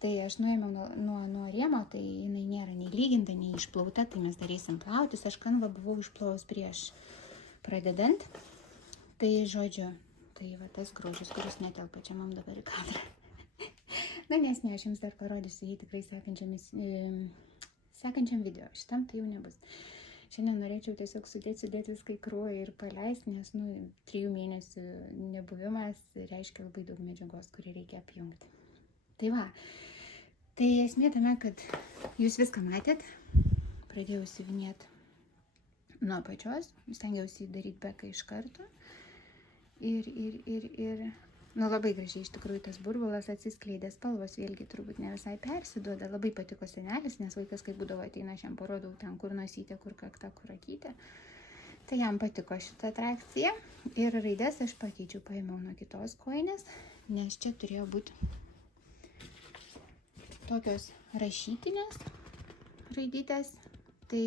Tai aš nuėmiau nuo rėmo, tai jinai nėra nei lyginta, nei išplauta, tai mes darysim plautis. Aš kanvą buvau išplaus prieš pradedant. Tai žodžiu, tai va tas grožis, kuris netelpa čia man dabar į kadrą. Na, nes ne, aš jums dar parodysiu jį tikrai sekančiam video. Šitam tai jau nebus. Šiandien norėčiau tiesiog sudėti viską į krūvą ir paleisti, nes 3 mėnesių nebuvimas reiškia labai daug medžiagos, kurį reikia apjungti. Tai va, tai esmė tame, kad jūs viską matėt. Pradėjau siuvinėti nuo pačios, stengiausi daryti beką iš karto. Ir labai gražiai iš tikrųjų tas burbulas atsiskleidė, spalvos vėlgi turbūt ne visai persiduoda. Labai patiko senelis, nes vaikas, kai būdavo ateina, aš jam parodau ten, kur nosytė, kur kakta, kur akytė. Tai jam patiko šitą atrakciją. Ir raidės aš pakeičiau, paėmiau nuo kitos kojinės, nes čia turėjo būti tokios rašytinės raidytės. Tai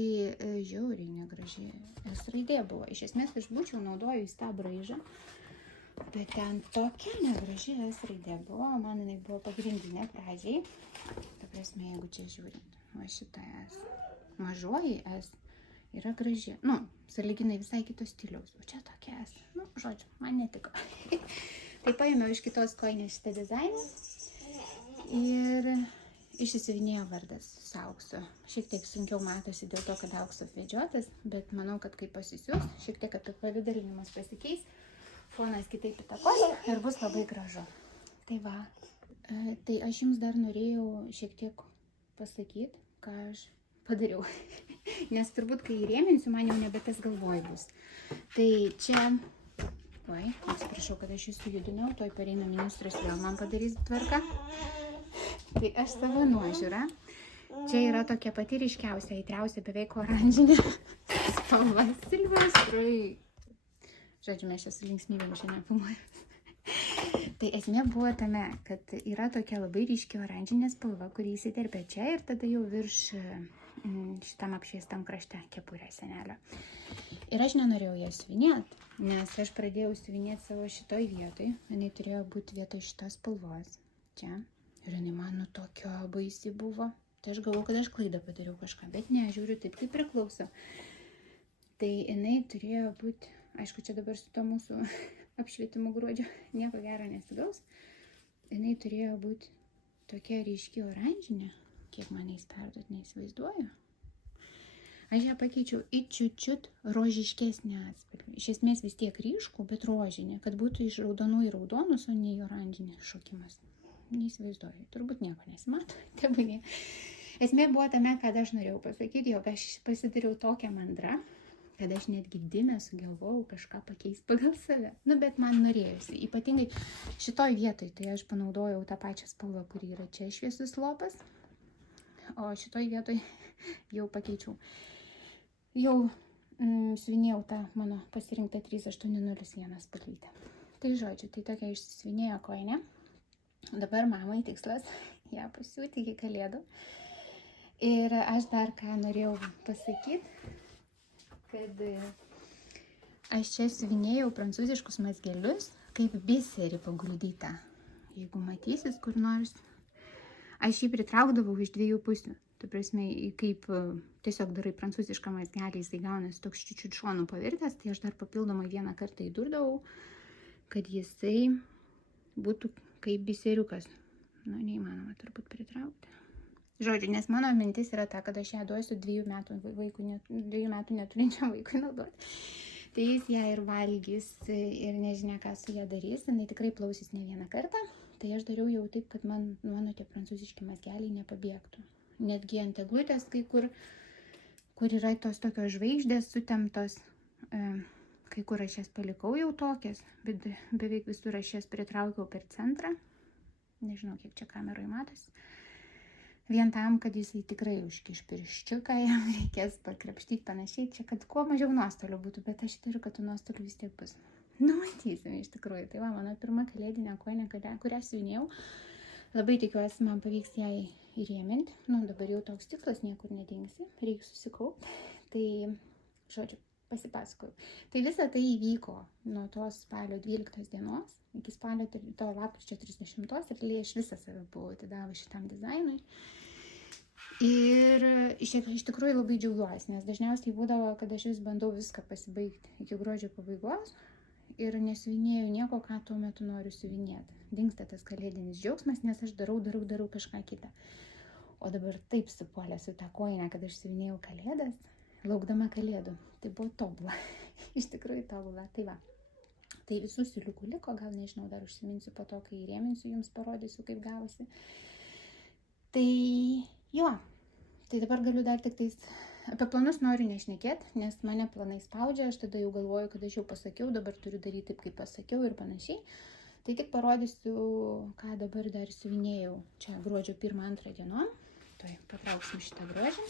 žiauriai negražiai S raidė buvo. Iš esmės aš būčiau naudoju tą braižą. Bet ten tokia negraži S raidė buvo, man jinai buvo pagrindinė pradžiai. Ta prasme, jeigu čia žiūrint, va šita S, mažoji S yra graži. Sąlyginai visai kitos stiliaus, o čia tokia S. Žodžiu, man netiko. Tai paėmiau iš kitos kojinės šitą dizainą ir išsisiuvinėjo vardas su auksu. Šiek tiek sunkiau matosi dėl to, kad aukso apvedžiotas, bet manau, kad kai pasisiūs, šiek tiek apie pavidalinimas pasikeis, fonas kitaip įtakos ir bus labai gražu. Tai va, tai aš jums dar norėjau šiek tiek pasakyti, ką aš padariau. Nes turbūt, kai įrėminsiu, man jau nebe tas galvoj bus. Tai čia... Oi, atsiprašau, kad aš jį sujudinau, toj pareina ministras vėl man padarys tvarką. Tai aš savo nuožiūrą. Čia yra tokia pati ryškiausia, aitriausia, beveik oranžinė spalva Silvestrui. Žodžiu, mes čia su linksmybėm šiandien filmuojame. Tai esmė buvo tame, kad yra tokia labai ryški oranžinė spalva, kuri įsiterpia čia ir tada jau virš šitam apšviestam krašte kepurė senelio. Ir aš nenorėjau ją siuvinėti, nes aš pradėjau siuvinėti savo šitoj vietoj. Jinai turėjo būti vietoj šitos spalvos. Čia. Ir jinai man tokio baisi buvo. Tai aš galvoju, kad aš klaidą padariau kažką, bet ne, žiūriu taip, kaip priklauso. Tai jinai turėjo būti, aišku, čia dabar su to mūsų apšvietimu gruodžio nieko gero nesigaus. Jinai turėjo būti tokia ryški oranžinė, kiek man jais perduot neįsivaizduoju. Aš ją pakeičiau į čiut-čiut rožiškesnį atspalvį. Iš esmės vis tiek ryškų, bet rožinė, kad būtų iš raudonų į raudonus, o ne į oranžinį šokimas. Neįsivaizduoju, turbūt nieko nesimato, tebūnie. Esmė buvo tame, kad aš norėjau pasakyti, jog aš pasidariau tokią mandrą, kad aš netgi dimę sugalvojau kažką pakeisti pagal save. Nu, bet man norėjusi. Ypatingai šitoj vietoj, tai aš panaudojau tą pačią spalvą, kuri yra čia šviesus lopas, o šitoj vietoj jau pakeičiau. Jau siuvinėjau tą mano pasirinktą 3801 spalvytę. Tai žodžiu, tai tokia išsisvinėjo kojinė. Dabar mamai tikslas ją pasiūti iki kalėdų. Ir aš dar ką norėjau pasakyti, kad aš čia siuvinėjau prancūziškus mazgelius, kaip biserį paguldytą. Jeigu matysis kur nors, aš jį pritraukdavau iš dviejų pusių. Tai prasme, kaip tiesiog darai prancūzišką mazgelį, jisai gaunasi toks čiučiut šonų pavirtęs, tai aš dar papildomai vieną kartą įdurdavau, kad jisai būtų kaip biseriukas. Nu, neįmanoma turbūt pritraukti. Žodžiu, nes mano mintis yra ta, kad aš ją duosiu 2 metų neturinčiam vaikui naudoti. Tai jis ją ir valgys ir nežinia, ką su ją darys. Jinai tikrai plausys ne vieną kartą. Tai aš dariau jau taip, kad mano tie prancūziški mazgeliai nepabėgtų. Netgi ant eglutės kai kur yra tos tokios žvaigždės sutemptos, kai kur aš jas palikau jau tokias, bet beveik visur aš jas pritraukiau per centrą. Nežinau, kiek čia kameroje matosi. Vien tam, kad jisai tikrai užkiš pirščiuką, jam reikės pakrapštyti panašiai, čia kad kuo mažiau nuostolių būtų, bet aš turiu, kad tų nuostolių vis tiek bus. Nu, matysime iš tikrųjų. Tai va, mano pirma kalėdinė kojinė, kurią siuvinėjau. Labai tikiuosi, man pavyks ją įrėminti. Nu, dabar jau toks tikslas, niekur nedingsi, reikia susikaupti. Tai, žodžiu, pasipasakoju. Tai visa tai įvyko nuo tos spalio 12 dienos iki spalio lapkričio 30 ir aš visą save buvau atidavus šitam dizainui. Ir iš tikrųjų labai džiaugiuosi, nes dažniausiai būdavo, kad aš vis bandau viską pasibaigti iki gruodžio pabaigos ir nesiuvinėjau nieko, ką tuo metu noriu siuvinėti. Dingsta tas kalėdinis džiaugsmas, nes aš darau kažką kitą. O dabar taip supuolė su tą kojinę, kad aš siuvinėjau kalėdas, laukdama kalėdų. Tai buvo tobula. Iš tikrųjų tobula. Tai va. Tai visų siuliukų liko, gal nežinau, dar užsiminsiu po to, kai įrėminsiu, jums parodysiu, kaip gavosi. Tai jo. Tai dabar galiu dar tik tais... Apie planus noriu nešnekėti, nes mane planai spaudžia, aš tada jau galvoju, kad aš jau pasakiau, dabar turiu daryti taip, kaip pasakiau ir panašiai. Tai tik parodysiu, ką dabar dar siuvinėjau čia gruodžio 1-2 dienom. Tai patrauksim šitą grožį.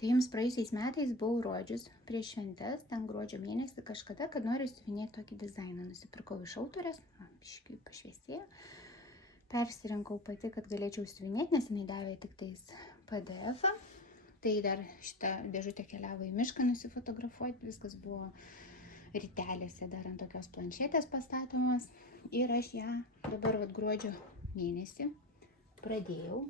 Tai jums praėjusiais metais buvau rodžius prieš šventes, ten gruodžio mėnesį kažkada, kad noriu siuvinėti tokį dizainą. Nusipirkau iš autorės, biškį pašviesėjo. Persirinkau pati, kad galėčiau siuvinėti, nes jinai davė tik tais PDF-ą. Tai dar šitą dėžutę keliavo į mišką nusifotografuoti, viskas buvo rytelėse dar ant tokios planšetės pastatomas. Ir aš ją dabar gruodžio mėnesį pradėjau.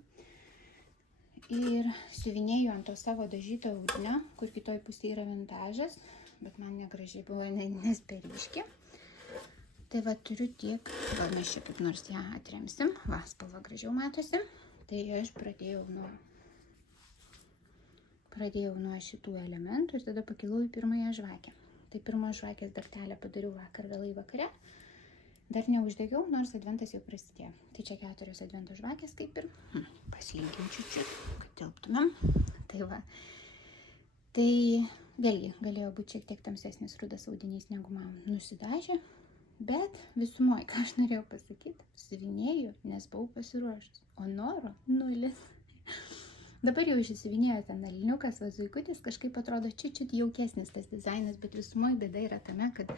Ir siuvinėjau ant to savo dažyto audinio, kur kitoj pusėje yra vintažas, bet man negražiai buvo, nes per ryški. Tai va, turiu tiek, gal mes čia kaip nors ją atremsim, va, spalva gražiau matosi. Tai aš pradėjau nuo šitų elementų ir tada pakilau į pirmąją žvakę. Tai pirmos žvakės dagtelę padariau vakar vėlai vakare. Dar neuždegiau, nors adventas jau prasidėjo. Tai čia 4 advento žvakės kaip ir. Paslinkim čiut, kad tilptumėm. Tai va. Tai vėlgi galėjo būti šiek tiek tamsesnis rudas audinys, negu man nusidažė. Bet visumoje, ką aš norėjau pasakyti, siuvinėjau, nes buvau pasiruošus. O noro nulis. Dabar jau išsiuvinėjo ten aliniukas, vazuikutis, kažkaip atrodo čiut jaukesnis tas dizainas, bet visumoje bėda yra tame, kad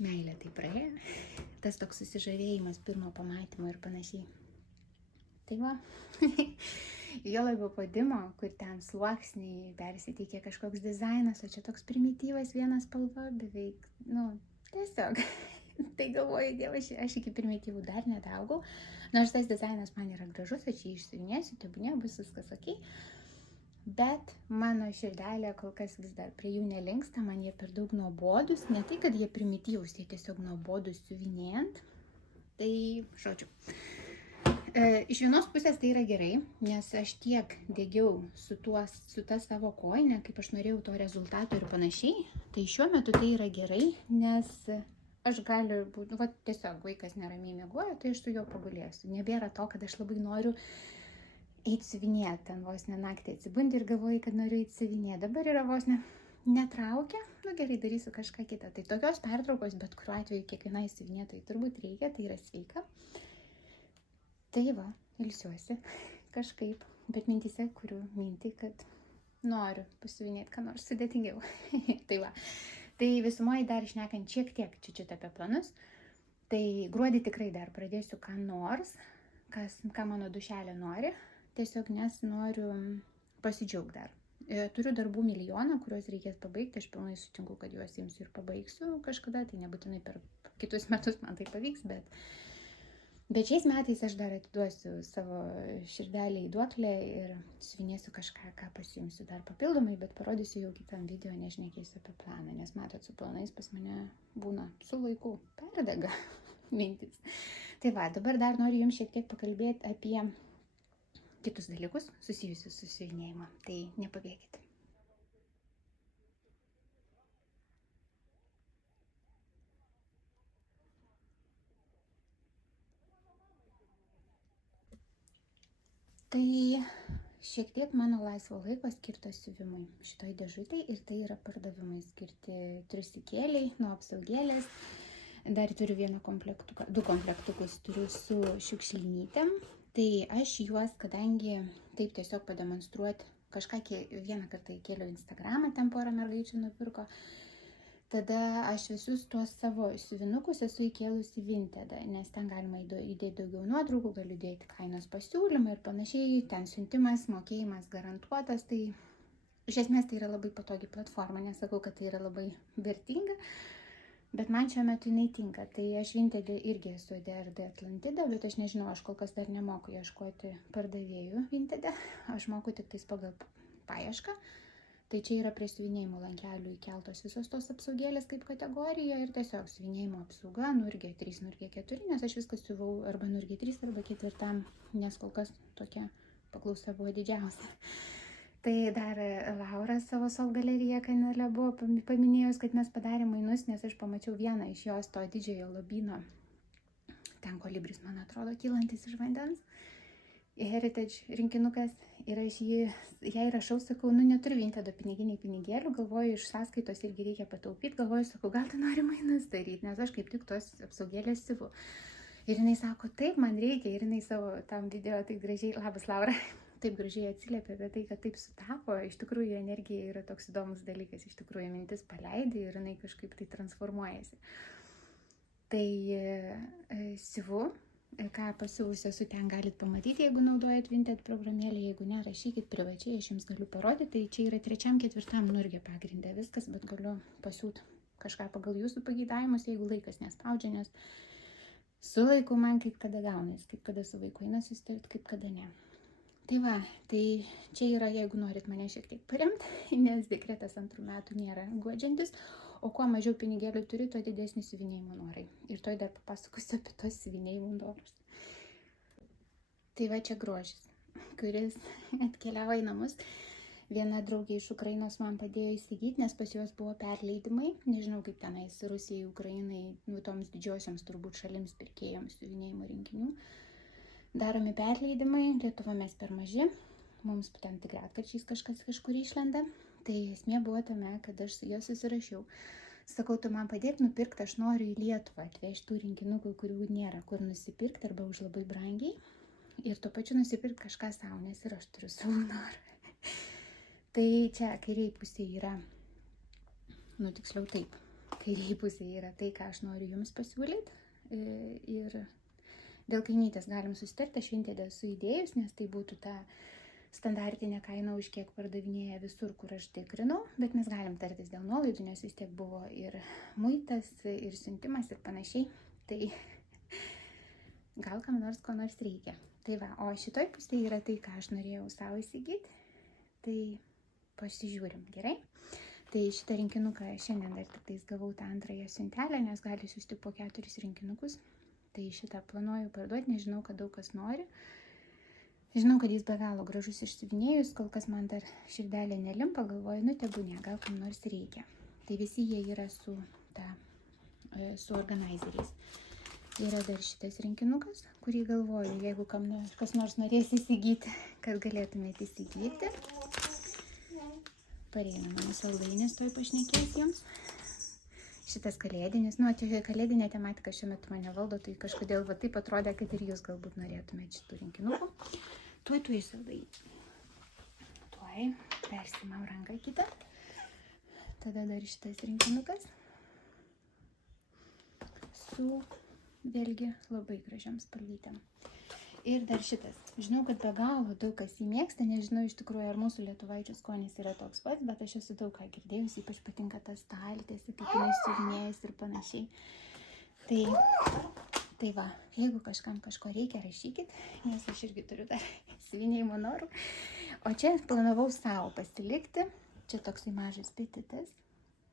meilė tai praėjo. Tas toks susižavėjimas pirmo pamatymo ir panašiai. Tai va. Jo labiau podimo, kur ten sluoksniai persiteikė kažkoks dizainas, o čia toks primityvas vienas spalva, beveik, tiesiog. Tai galvoju, dievas, aš iki primityvų dar nedaugau. Nors tas dizainas man yra gražus, aš jį išsiuvinėsiu, tebūnie bus viskas ok. Bet mano širdelė kol kas vis dar prie jų nelinksta, man jie per daug nuobodus. Ne tai, kad jie primityvūs, jie tiesiog nuobodus siuvinėjant. Tai, žodžiu. Iš vienos pusės tai yra gerai, nes aš tiek degiau su ta savo kojine, kaip aš norėjau to rezultato ir panašiai. Tai šiuo metu tai yra gerai, nes aš galiu būti, tiesiog vaikas neramiai miegoja, tai aš su juo pagulėsiu. Nebėra to, kad aš labai noriu eiti siuvinėti, ten vos ne naktį atsibundi ir galvoju, kad noriu eiti siuvinėti. Dabar yra vos netraukia, gerai, darysiu kažką kitą. Tai tokios pertraukos, bet kuriuo atveju kiekvienai siuvinėtojai turbūt reikia, tai yra sveika. Tai va, ilsiuosi kažkaip, bet mintyse kuriu mintį, kad noriu pasiuvinėti ką nors sudėtingiau. Tai va, tai visumoje dar šnekant šiek tiek čiut apie planus, tai gruodį tikrai dar pradėsiu ką nors, ką mano dušelė nori, tiesiog nes noriu pasidžiaugti dar. Turiu darbų milijoną, kuriuos reikės pabaigti, aš pilnai sutinku, kad juos imsiu ir pabaigsiu kažkada, tai nebūtinai per kitus metus man tai pavyks, Bet šiais metais aš dar atiduosiu savo širdelį į duoklę ir siuvinėsiu kažką, ką pasiimsiu dar papildomai, bet parodysiu jau kitam video, nešnekėsiu apie planą, nes matot, su planais pas mane būna su laiku perdega mintis. Tai va, dabar dar noriu jums šiek tiek pakalbėti apie kitus dalykus susijusius su siuvinėjimu, tai nepabėkite. Tai šiek tiek mano laisvo laiko skirto siuvimui šitoj dėžutėj ir tai yra pardavimai skirti triusikėliai nuo apsaugėlės. Dar turiu du komplektukus turiu su šiukšlinytėm. Tai aš juos, kadangi taip tiesiog pademonstruoti, kažką vieną kartą įkėliau Instagramą, ten porą mergaičių nupirko. Tada aš visus tuos savo siuvinukus esu įkėlusi Vintedą, nes ten galima įdėti daugiau nuotraukų, galiu įdėti kainos pasiūlymą ir panašiai, ten siuntimas, mokėjimas garantuotas, tai iš esmės tai yra labai patogi platforma, nesakau, kad tai yra labai vertinga, bet man šiuo metu jinai tinka, tai aš Vintedą irgi esu DRD Atlantida, bet aš nežinau, aš kol kas dar nemoku ieškoti pardavėjų Vintedą, aš moku tik tais pagal paiešką. Tai čia yra prie siuvinėjimo lankelių įkeltos visos tos apsaugėlės kaip kategorija ir tiesiog siuvinėjimo apsauga, nurgė 3, nurgė 4, nes aš viską siuvau arba nurgė 3 arba 4, nes kol kas tokia paklausa buvo didžiausia. Tai dar Laura savo Sol galeriją kanale buvo paminėjus, kad mes padarėm mainus, nes aš pamačiau vieną iš jos to didžiojo lobyno, ten kolibris, man atrodo, kylantis iš vandens. Heritage rinkinukas ir aš jai rašau, sakau, neturiu Vintedo piniginiai pinigėlių, galvoju, iš sąskaitos irgi reikia pataupyti, galvoju, sakau, gal tu nori mainus daryti, nes aš kaip tik tos apsaugėlės siuvu. Ir jinai sako, taip, man reikia, ir jinai savo tam video taip gražiai, labas Laura, taip gražiai atsiliepė apie tai, kad taip sutapo, iš tikrųjų energija yra toks įdomus dalykas, iš tikrųjų mintis paleidai ir jinai kažkaip tai transformuojasi. Tai siuvu. Ką pasiūvusi esu, ten galit pamatyti, jeigu naudojat Vinted programėlę, jeigu ne, rašykit privačiai, aš jums galiu parodyti, tai čia yra 3-4 nurgė pagrindė viskas, bet galiu pasiūti kažką pagal jūsų pageidavimus, jeigu laikas nespaudžia, nes su laiku man kaip kada gaunasi, kaip kada su vaiku eina susitarti, kaip kada ne. Tai va, tai čia yra, jeigu norit mane šiek tiek paremti, nes dekretas 2 metų nėra guodžiantis, O kuo mažiau pinigėlių turi, tuo didesnį siuvinėjimo norai. Ir toj dar papasakosiu apie tos siuvinėjimo norus. Tai va čia grožis, kuris atkeliavo į namus. Viena draugė iš Ukrainos man padėjo įsigyti, nes pas juos buvo perleidimai. Nežinau, kaip tenais Rusijai, Ukrainai, toms didžiosioms turbūt šalims pirkėjams siuvinėjimo rinkinių. Daromi perleidimai, Lietuva mes per maži, mums ten tik retkarčiais kažkas kažkur išlenda. Tai esmė buvo tame, kad aš su juo susirašiau. Sakau, tu man padėk nupirkti, aš noriu į Lietuvą atvežti tų rinkinukų, kurių nėra kur nusipirkti arba už labai brangiai. Ir tuo pačiu nusipirkti kažką savo, nes ir aš turiu savo norą. Tai čia kairiai pusė yra, tiksliau taip, kairiai pusė yra tai, ką aš noriu jums pasiūlyti. Ir dėl kainytės galim susitarti, aš vienintelė esu įdėjus, nes tai būtų ta standartinė kaina, už kiek pardavinėja visur, kur aš tikrinau, bet mes galim tartis dėl nuolaidų, nes vis tiek buvo ir muitas, ir siuntimas ir panašiai. Tai gal kam nors ko nors reikia. Tai va, o šitoj pusėje yra tai, ką aš norėjau savo įsigyti. Tai pasižiūrim, gerai? Tai šitą rinkinuką šiandien dar tik tais gavau tą antrąją siuntelę, nes gali siųsti po 4 rinkinukus. Tai šitą planuoju parduoti, nežinau, kad daug kas nori. Žinau, kad jis be galo gražus išsiuvinėjus, kol kas man dar širdelė nelimpa, galvoju, tebūnie, gal kam nors reikia. Tai visi jie yra su organizeriais. Yra dar šitas rinkinukas, kurį galvoju, jeigu kas nors norės įsigyti, kad galėtumėte įsigyti. Pareina mano saldainis, toj pašnekės jums. Šitas kalėdinis, čia kalėdinė tematika šiuo metu mane valdo, tai kažkodėl va taip atrodė, kad ir jūs galbūt norėtumėte šitų rinkinukų. Tuoj saldainį. Tuoj persimam ranką kitą. Tada dar šitas rinkinukas. Su vėlgi labai gražiam spalvytėm. Ir dar šitas. Žinau, kad be galo daug kas jį mėgsta, nežinau iš tikrųjų, ar mūsų lietuvaičių skonis yra toks pats, bet aš esu daug ką girdėjus, ypač patinka tas staltiesė, kaip jinai siuvinėjęs ir panašiai. Tai va, jeigu kažkam kažko reikia, rašykit, nes aš irgi turiu dar siuvinėjimo norų. O čia planavau savo pasilikti. Čia toksai mažas petitas.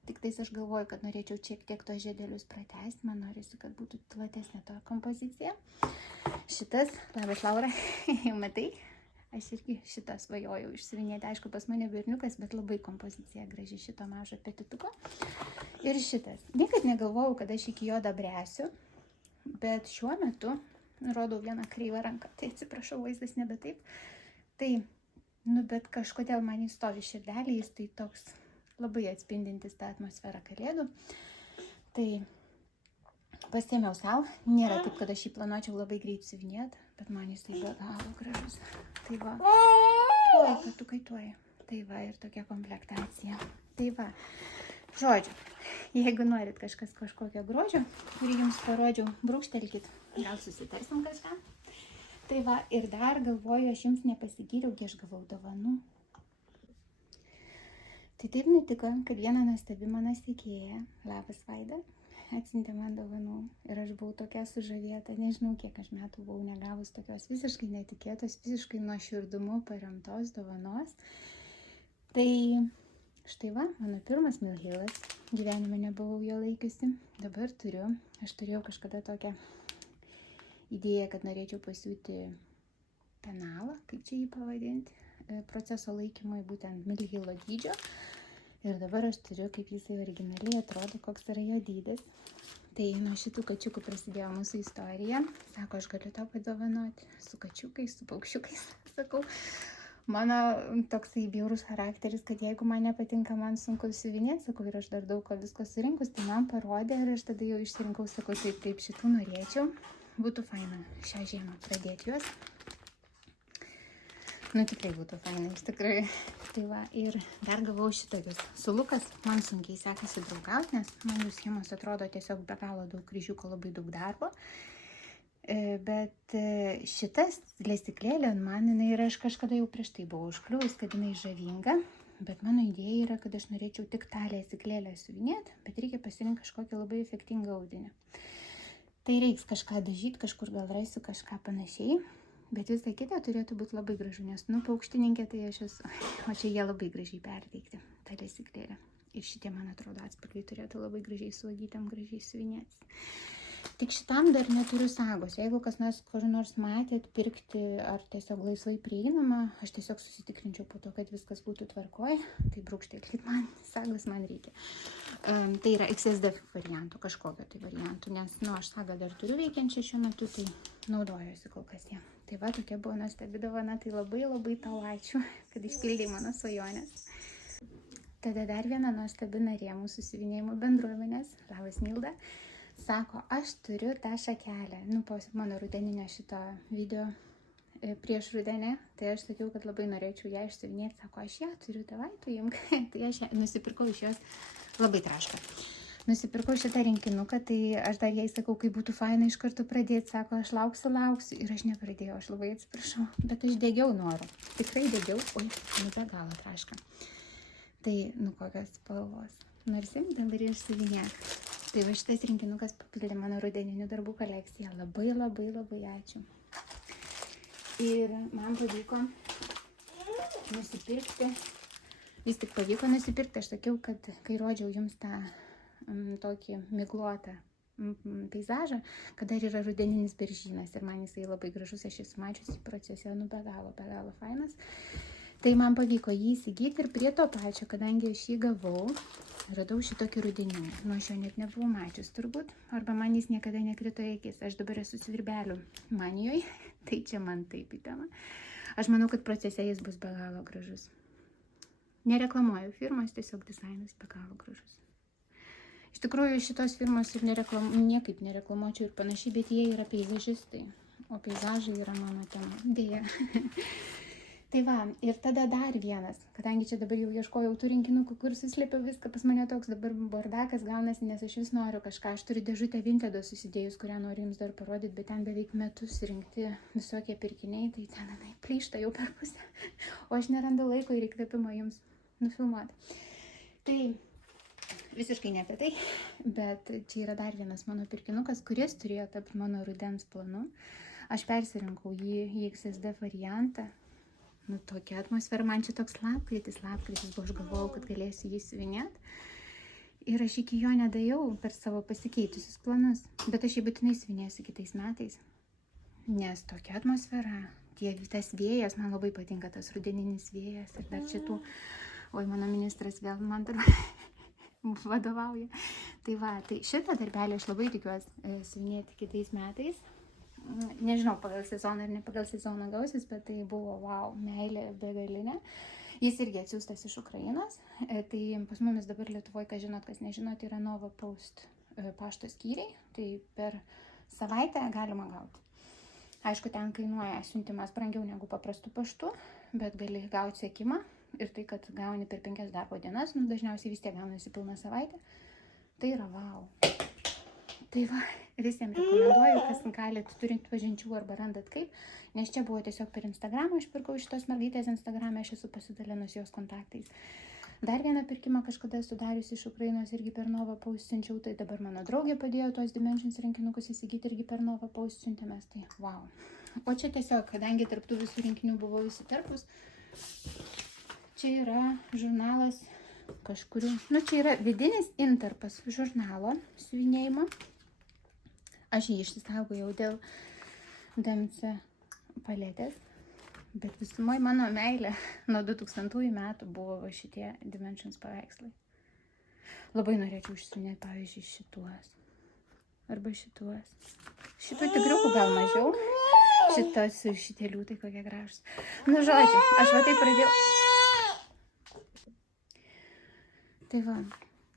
Tik tais aš galvoju, kad norėčiau šiek tiek tos žiedelius pratęsti, man norisi, kad būtų platesnė to kompozicija. Šitas, labas Laura, matai, aš irgi šitą svajojau išsiuvinėti, aišku, pas mane berniukas, bet labai kompozicija graži šito mažo petituko. Ir šitas, niekad negalvojau, kad aš iki jo dabręsiu, bet šiuo metu, rodau vieną kreivą ranką, tai atsiprašau, vaizdas nebe taip, tai, bet kažkodėl man jis stovi širdelį, jis tai toks labai atspindintis tą atmosferą kalėdų. Tai pasiėmiau savo. Nėra taip, kad aš jį planuočiau labai greit siuvinėti, bet man jis tai be galo gražus. Tai va, tuoj, patukai tuoj. Tai va, ir tokia komplektacija. Tai va, žodžiu, jeigu norit kažkokio grožio, kurį jums parodžiau, brūkštelkit, gal susitarsim kažką. Tai va, ir dar galvoju, aš jums nepasigyriau, kai aš gavau dovanų. Tai taip nutiko, kad viena nuostabi mano sekėja, labas Vaida, atsiuntė man dovanų ir aš buvau tokia sužavėta, nežinau, kiek aš metų buvau negavus tokios visiškai netikėtos, visiškai nuoširdumu paremtos dovanos. Tai štai va, mano pirmas Milhilas, gyvenime nebuvau jo laikiusi, dabar turiu. Aš turėjau kažkada tokią idėją, kad norėčiau pasiūti penalą, kaip čia jį pavadinti, proceso laikymui būtent Milhilo dydžio. Ir dabar aš turiu, kaip jisai originaliai atrodo, koks yra jo dydis. Tai nuo šitų kačiukų prasidėjo mūsų istorija. Sako, aš galiu tau padovanoti su kačiukais, su paukščiukais. Sakau, mano toksai bjaurus charakteris, kad jeigu man nepatinka, man sunku siuvinėti, sakau, ir aš dar daug ko visko surinkus, tai man parodė ir aš tada jau išsirinkau, sakau, taip, šitų norėčiau. Būtų faina šią žiemą pradėti juos. Tikrai būtų faina, iš tikrųjų. Tai va, ir dar gavau šitokius. Su Lukas man sunkiai sekasi draugauti, nes man jų schemos atrodo tiesiog be galo daug kryžiuko, labai daug darbo. Bet šitas lesyklėlė man, ir aš kažkada jau prieš tai buvau užkliuvus, kad jinai žavinga. Bet mano idėja yra, kad aš norėčiau tik tą lesyklėlę siuvinėti, bet reikia pasirinkti kažkokį labai efektingą audinį. Tai reiks kažką dažyti, kažkur gal rasiu kažką panašiai. Bet visa kita turėtų būti labai gražu, nes paukštininkė tai aš esu. O čia jie labai gražiai perteikti, tą lesyklėlę. Ir šitie, man atrodo, atspalviai turėtų labai gražiai su uogytėm, gražiai siuvinėtis. Tik šitam dar neturiu sagos. Jeigu kas nors kur nors matėt pirkti ar tiesiog laisvai prieinama, aš tiesiog susitikrinčiau po to, kad viskas būtų tvarkoj. Tai brūkštelkit man, sagos man reikia. Tai yra XSD variantų, kažkokio tai variantų, nes, aš sagą dar turiu veikiančią šiuo metu, tai naudojuosi kol kas ją. Tai va, tokia buvo nuostabi dovana, tai labai labai tau ačiū, kad išpildei mano svajonės. Tada dar viena nuostabi narė mūsų siuvinėjimų bendruomenės, labas Milda, sako, aš turiu tą šakelę, po mano rudeninio šito video prieš rudenį, tai aš sakiau, kad labai norėčiau ją išsiuvinėti, sako, aš ją turiu, davai, tu imk, tai aš ją nusipirkau iš jos labai trašką. Nusipirkau šitą rinkinuką, tai aš dar jai sakau, kai būtų faina iš karto pradėti, sako, aš lauksiu ir aš nepradėjau, aš labai atsiprašau, bet aš degiau noru, tikrai degiau, oi, be galo trašką. Tai, kokios spalvos. Nors dabar ir išsiuvinėk. Tai va šitas rinkinukas papildė mano rudeninių darbų kolekciją. Labai, labai, labai ačiū. Ir man pavyko nusipirkti. Vis tik pavyko nusipirkti. Aš sakiau, kad kai rodžiau jums tą tokį miglotą peizažą, kad dar yra rudeninis beržynas. Ir man jisai labai gražus, aš esu mačiusi procese, be galo fainas. Tai man pavyko jį įsigyti ir prie to pačio, kadangi aš jį gavau, radau šitokį rudeninį. Aš jo net nebuvau mačius turbūt, arba man jis niekada nekrito į akis. Aš dabar esu svirbelių manijoj, tai čia man taip į temą. Aš manau, kad procese jis bus be galo gražus. Nereklamuoju firmos, tiesiog dizainas be galo gražus. Iš tikrųjų, šitos firmos ir niekaip nereklamuočiau ir panašiai, bet jie yra peizažistai, o peizažai yra mano tema. Dėja. Tai va, ir tada dar vienas, kadangi čia dabar jau ieškojau tų rinkinukų, kur suslėpiau viską, pas mane toks dabar bardakas gaunasi, nes aš vis noriu kažką, aš turiu dėžutę Vintedo susidėjus, kurią noriu jums dar parodyti, bet ten beveik metus rinkti visokie pirkiniai, tai ten plyšta jau per pusę, o aš nerandu laiko ir įkvėpimo jums nufilmuoti. Tai visiškai ne apie tai, bet čia yra dar vienas mano pirkinukas, kuris turėjo tapti mano rudens planu. Aš persirinkau jį į XSD variantą. Tokia atmosfera, man čia toks lapkritis buvo, aš galvojau, kad galėsiu jį siuvinėti. Ir aš iki jo nedėjau per savo pasikeitusius planus, bet aš jį būtinai siuvinėsiu kitais metais. Nes tokia atmosfera, tas vėjas, man labai patinka tas rudeninis vėjas ir dar šitų, mano ministras vėl man dar vadovauja. Tai va, tai šitą darbelį aš labai tikiuosi siuvinėti kitais metais. Nežinau, pagal sezoną ar ne pagal sezoną gausis, bet tai buvo, meilė begalinė. Jis irgi atsiųstas iš Ukrainos. Tai pas mumis dabar Lietuvoje, kas žinot, kas nežinot, yra Nova Post pašto skyriai. Tai per savaitę galima gauti. Aišku, ten kainuoja siuntimas brangiau negu paprastu paštu, bet gali gauti sekimą. Ir tai, kad gauni per 5 darbo dienas, dažniausiai vis tiek gaunasi pilną savaitę. Tai yra Tai va, visiems rekomenduoju, kas galit, turint pažinčių arba randat kaip, nes čia buvo tiesiog per Instagramą, aš pirkau šitos mergaitės Instagramą, aš esu pasidalinus jos kontaktais. Dar vieną pirkimą kažkada sudariusi iš Ukrainos irgi per Nova Post siunčiau, tai dabar mano draugė padėjo tos Dimensions rinkinukus įsigyti irgi per Nova Post siuntėmės, tai wow. O čia tiesiog, kadangi tarptų visų rinkinių buvau įsiterpus, čia yra žurnalas kažkurių, čia yra vidinis intarpas žurnalo siuvinėjimo. Aš jį išsisaugojau dėl DMC paletės, bet visumai mano meilė nuo 2000 metų buvo šitie Dimensions paveikslai. Labai norėčiau išsiuvinėti, pavyzdžiui, šituos. Arba šituos. Šitų tigriukų gal mažiau. Šitie liūtai kokie gražus. Žodžiu, aš va taip pradėjau. Tai va.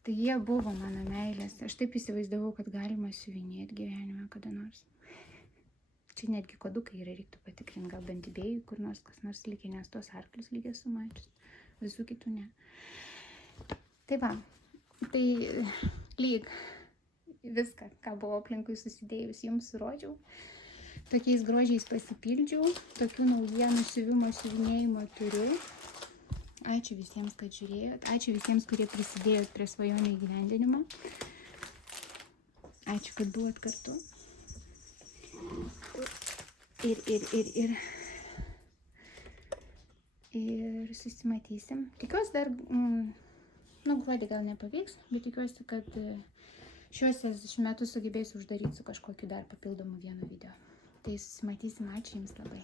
Tai jie buvo mano meilės. Aš taip įsivaizdavau, kad galima siuvinėti gyvenime kada nors. Čia netgi kodukai yra, reiktų patikrinti, gal bent įbėjų, kur nors kas nors likė, nes tos arklius lygiai sumačius. Visų kitų ne. Tai va, tai lyg viską, ką buvo aplinkui susidėjus, jums surodžiau. Tokiais grožiais pasipildžiau, tokių naujienų siuvimo, siuvinėjimo turiu. Ačiū visiems, kad žiūrėjot. Ačiū visiems, kurie prisidėjot prie svajonių įgyvendinimo. Ačiū, kad buvot kartu. Ir susimatysim. Tikiuosi dar, Nu, gruodį gal nepavyks, bet tikiuosi, kad šiuo metu sugebėsiu uždaryti su kažkokiu dar papildomu vienu video. Tai susimatysim, ačiū Jums labai.